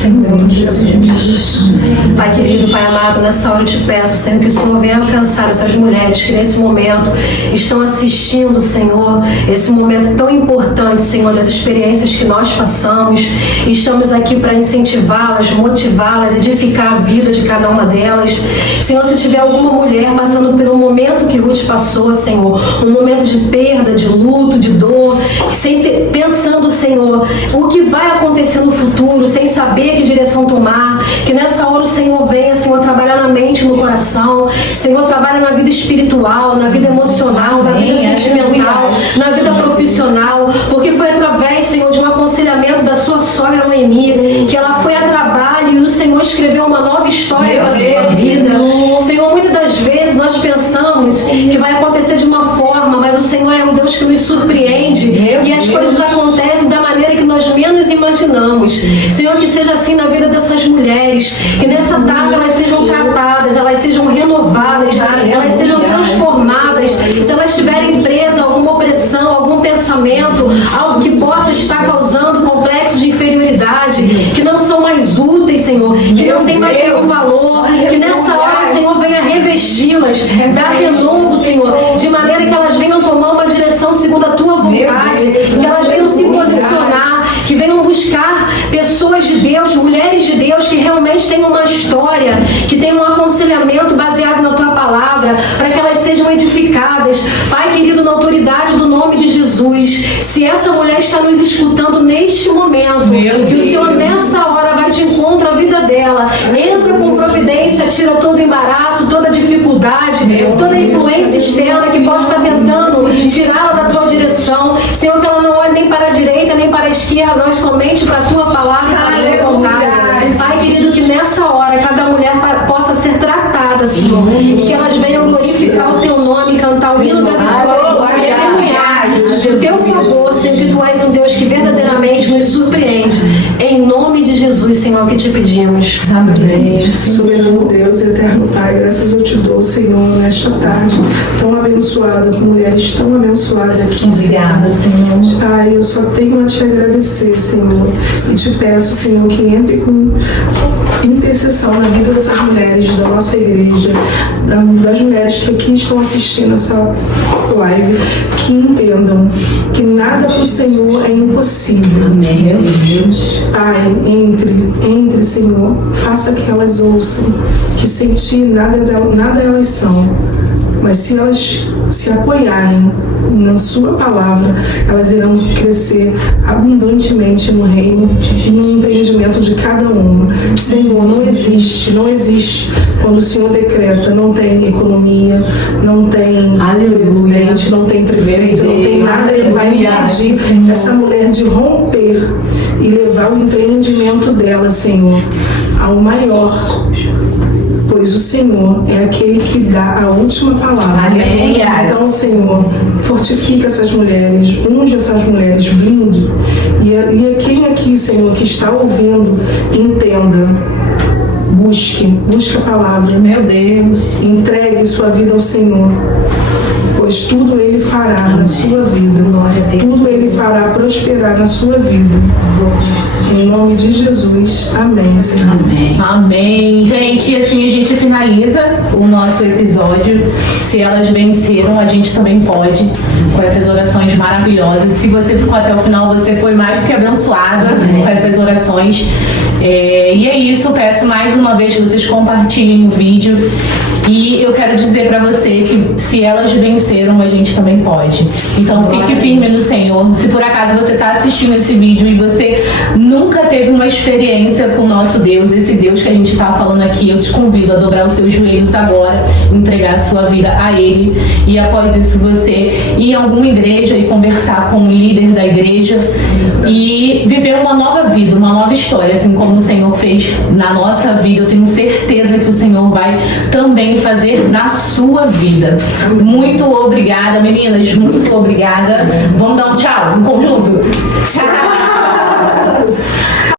Pai querido, Pai amado, nessa hora eu te peço, Senhor, que o Senhor venha alcançar essas mulheres que nesse momento estão assistindo, Senhor, esse momento tão importante, Senhor, das experiências que nós passamos. E estamos aqui para incentivá-las, motivá-las, edificar a vida de cada uma delas. Senhor, se tiver alguma mulher passando pelo momento que Ruth passou, Senhor, um momento de perda, de luto, de dor, sempre pensando, Senhor, o que vai acontecer no futuro, sem saber que direção tomar, que nessa hora o Senhor venha, Senhor, trabalhar na mente, no coração, Senhor, trabalha na vida espiritual, na vida emocional, na vida sentimental, na vida profissional, porque foi através, Senhor, de um aconselhamento da sua sogra Noemi, que ela foi a trabalho e o Senhor escreveu uma nova história para a sua vida. Senhor, muitas das vezes nós pensamos que vai acontecer de uma forma, mas o Senhor é um Deus que nos surpreende. mencionamos. Senhor, que seja assim na vida dessas mulheres, que nessa tarde elas sejam tratadas, elas sejam renovadas, elas sejam transformadas. Se elas estiverem presas a alguma opressão, algum pensamento, algo que possa estar causando complexo de inferioridade, que não são mais úteis, Senhor, que não tem mais nenhum valor, que nessa hora, Senhor, venha revesti-las, dar renovo, Senhor, de maneira que elas venham tomar uma direção segundo a Tua vontade, que elas venham se posicionar, que venham buscar pessoas de Deus, mulheres de Deus, que realmente tenham uma história, que tenham um aconselhamento baseado na Tua palavra, para que elas sejam edificadas. Pai querido, na autoridade do nome de Jesus, se essa mulher está nos escutando neste momento, que o Senhor nessa hora vai te encontrar a vida dela, entra com providência, tira todo o embaraço, toda a dificuldade, toda a influência externa que possa estar tentando tirá-la da Tua direção. Senhor, que ela não olhe nem para a direita, nem para a esquerda, nós somente para a Tua palavra, para a Tua vontade. Pai querido, que nessa hora cada mulher possa ser tratada, Senhor, e que elas venham glorificar o Teu nome, cantar o hino da vitória, testemunhar o Teu favor, Senhor, que Tu és um Deus que verdadeiramente nos surpreende. Em nome de Jesus, Senhor, que te pedimos. Amém. Soberano Deus, eterno Pai, graças eu te dou, Senhor, nesta tarde tão abençoada, com mulheres tão abençoadas aqui. Obrigada, Senhor. Pai, eu só tenho a te agradecer, Senhor, e te peço, Senhor, que entre com intercessão na vida dessas mulheres da nossa igreja, das mulheres que aqui estão assistindo essa live, que entendam que nada para o Senhor é impossível. Meu Deus. Pai, entre, Senhor, faça que elas ouçam que sem Ti nada elas são, mas se elas se apoiarem na Sua palavra, elas irão crescer abundantemente no reino e no empreendimento de cada uma. Senhor, não existe quando o Senhor decreta, não tem economia, não tem presidente, não tem prefeito, não tem nada que vai impedir essa mulher de romper e levar o empreendimento dela, Senhor, ao maior. Pois o Senhor é aquele que dá a última palavra. Amém. Então, Senhor, fortifica essas mulheres, unge essas mulheres, blinde. E quem aqui, Senhor, que está ouvindo, entenda. Busque a palavra. Meu Deus. Entregue sua vida ao Senhor, pois tudo Ele fará na sua vida. Tudo Ele fará prosperar na sua vida. Em nome de Jesus. Amém, Senhor. Amém. Gente, e assim a gente finaliza o nosso episódio. Se elas venceram, a gente também pode, com essas orações maravilhosas. Se você ficou até o final, você foi mais do que abençoada com essas orações. E é isso, peço mais uma vez que vocês compartilhem o vídeo. E eu quero dizer pra você que se elas venceram, a gente também pode. Então fique firme no Senhor. Se por acaso você está assistindo esse vídeo e você nunca teve uma experiência com o nosso Deus, esse Deus que a gente está falando aqui, eu te convido a dobrar os seus joelhos agora, entregar a sua vida a Ele. E após isso você ir em alguma igreja e conversar com o líder da igreja e viver uma nova vida, uma nova história, assim como o Senhor fez na nossa vida. Eu tenho certeza que o Senhor vai também fazer na sua vida. Muito obrigada, meninas, muito obrigada. Vamos dar um tchau, um conjunto. Tchau.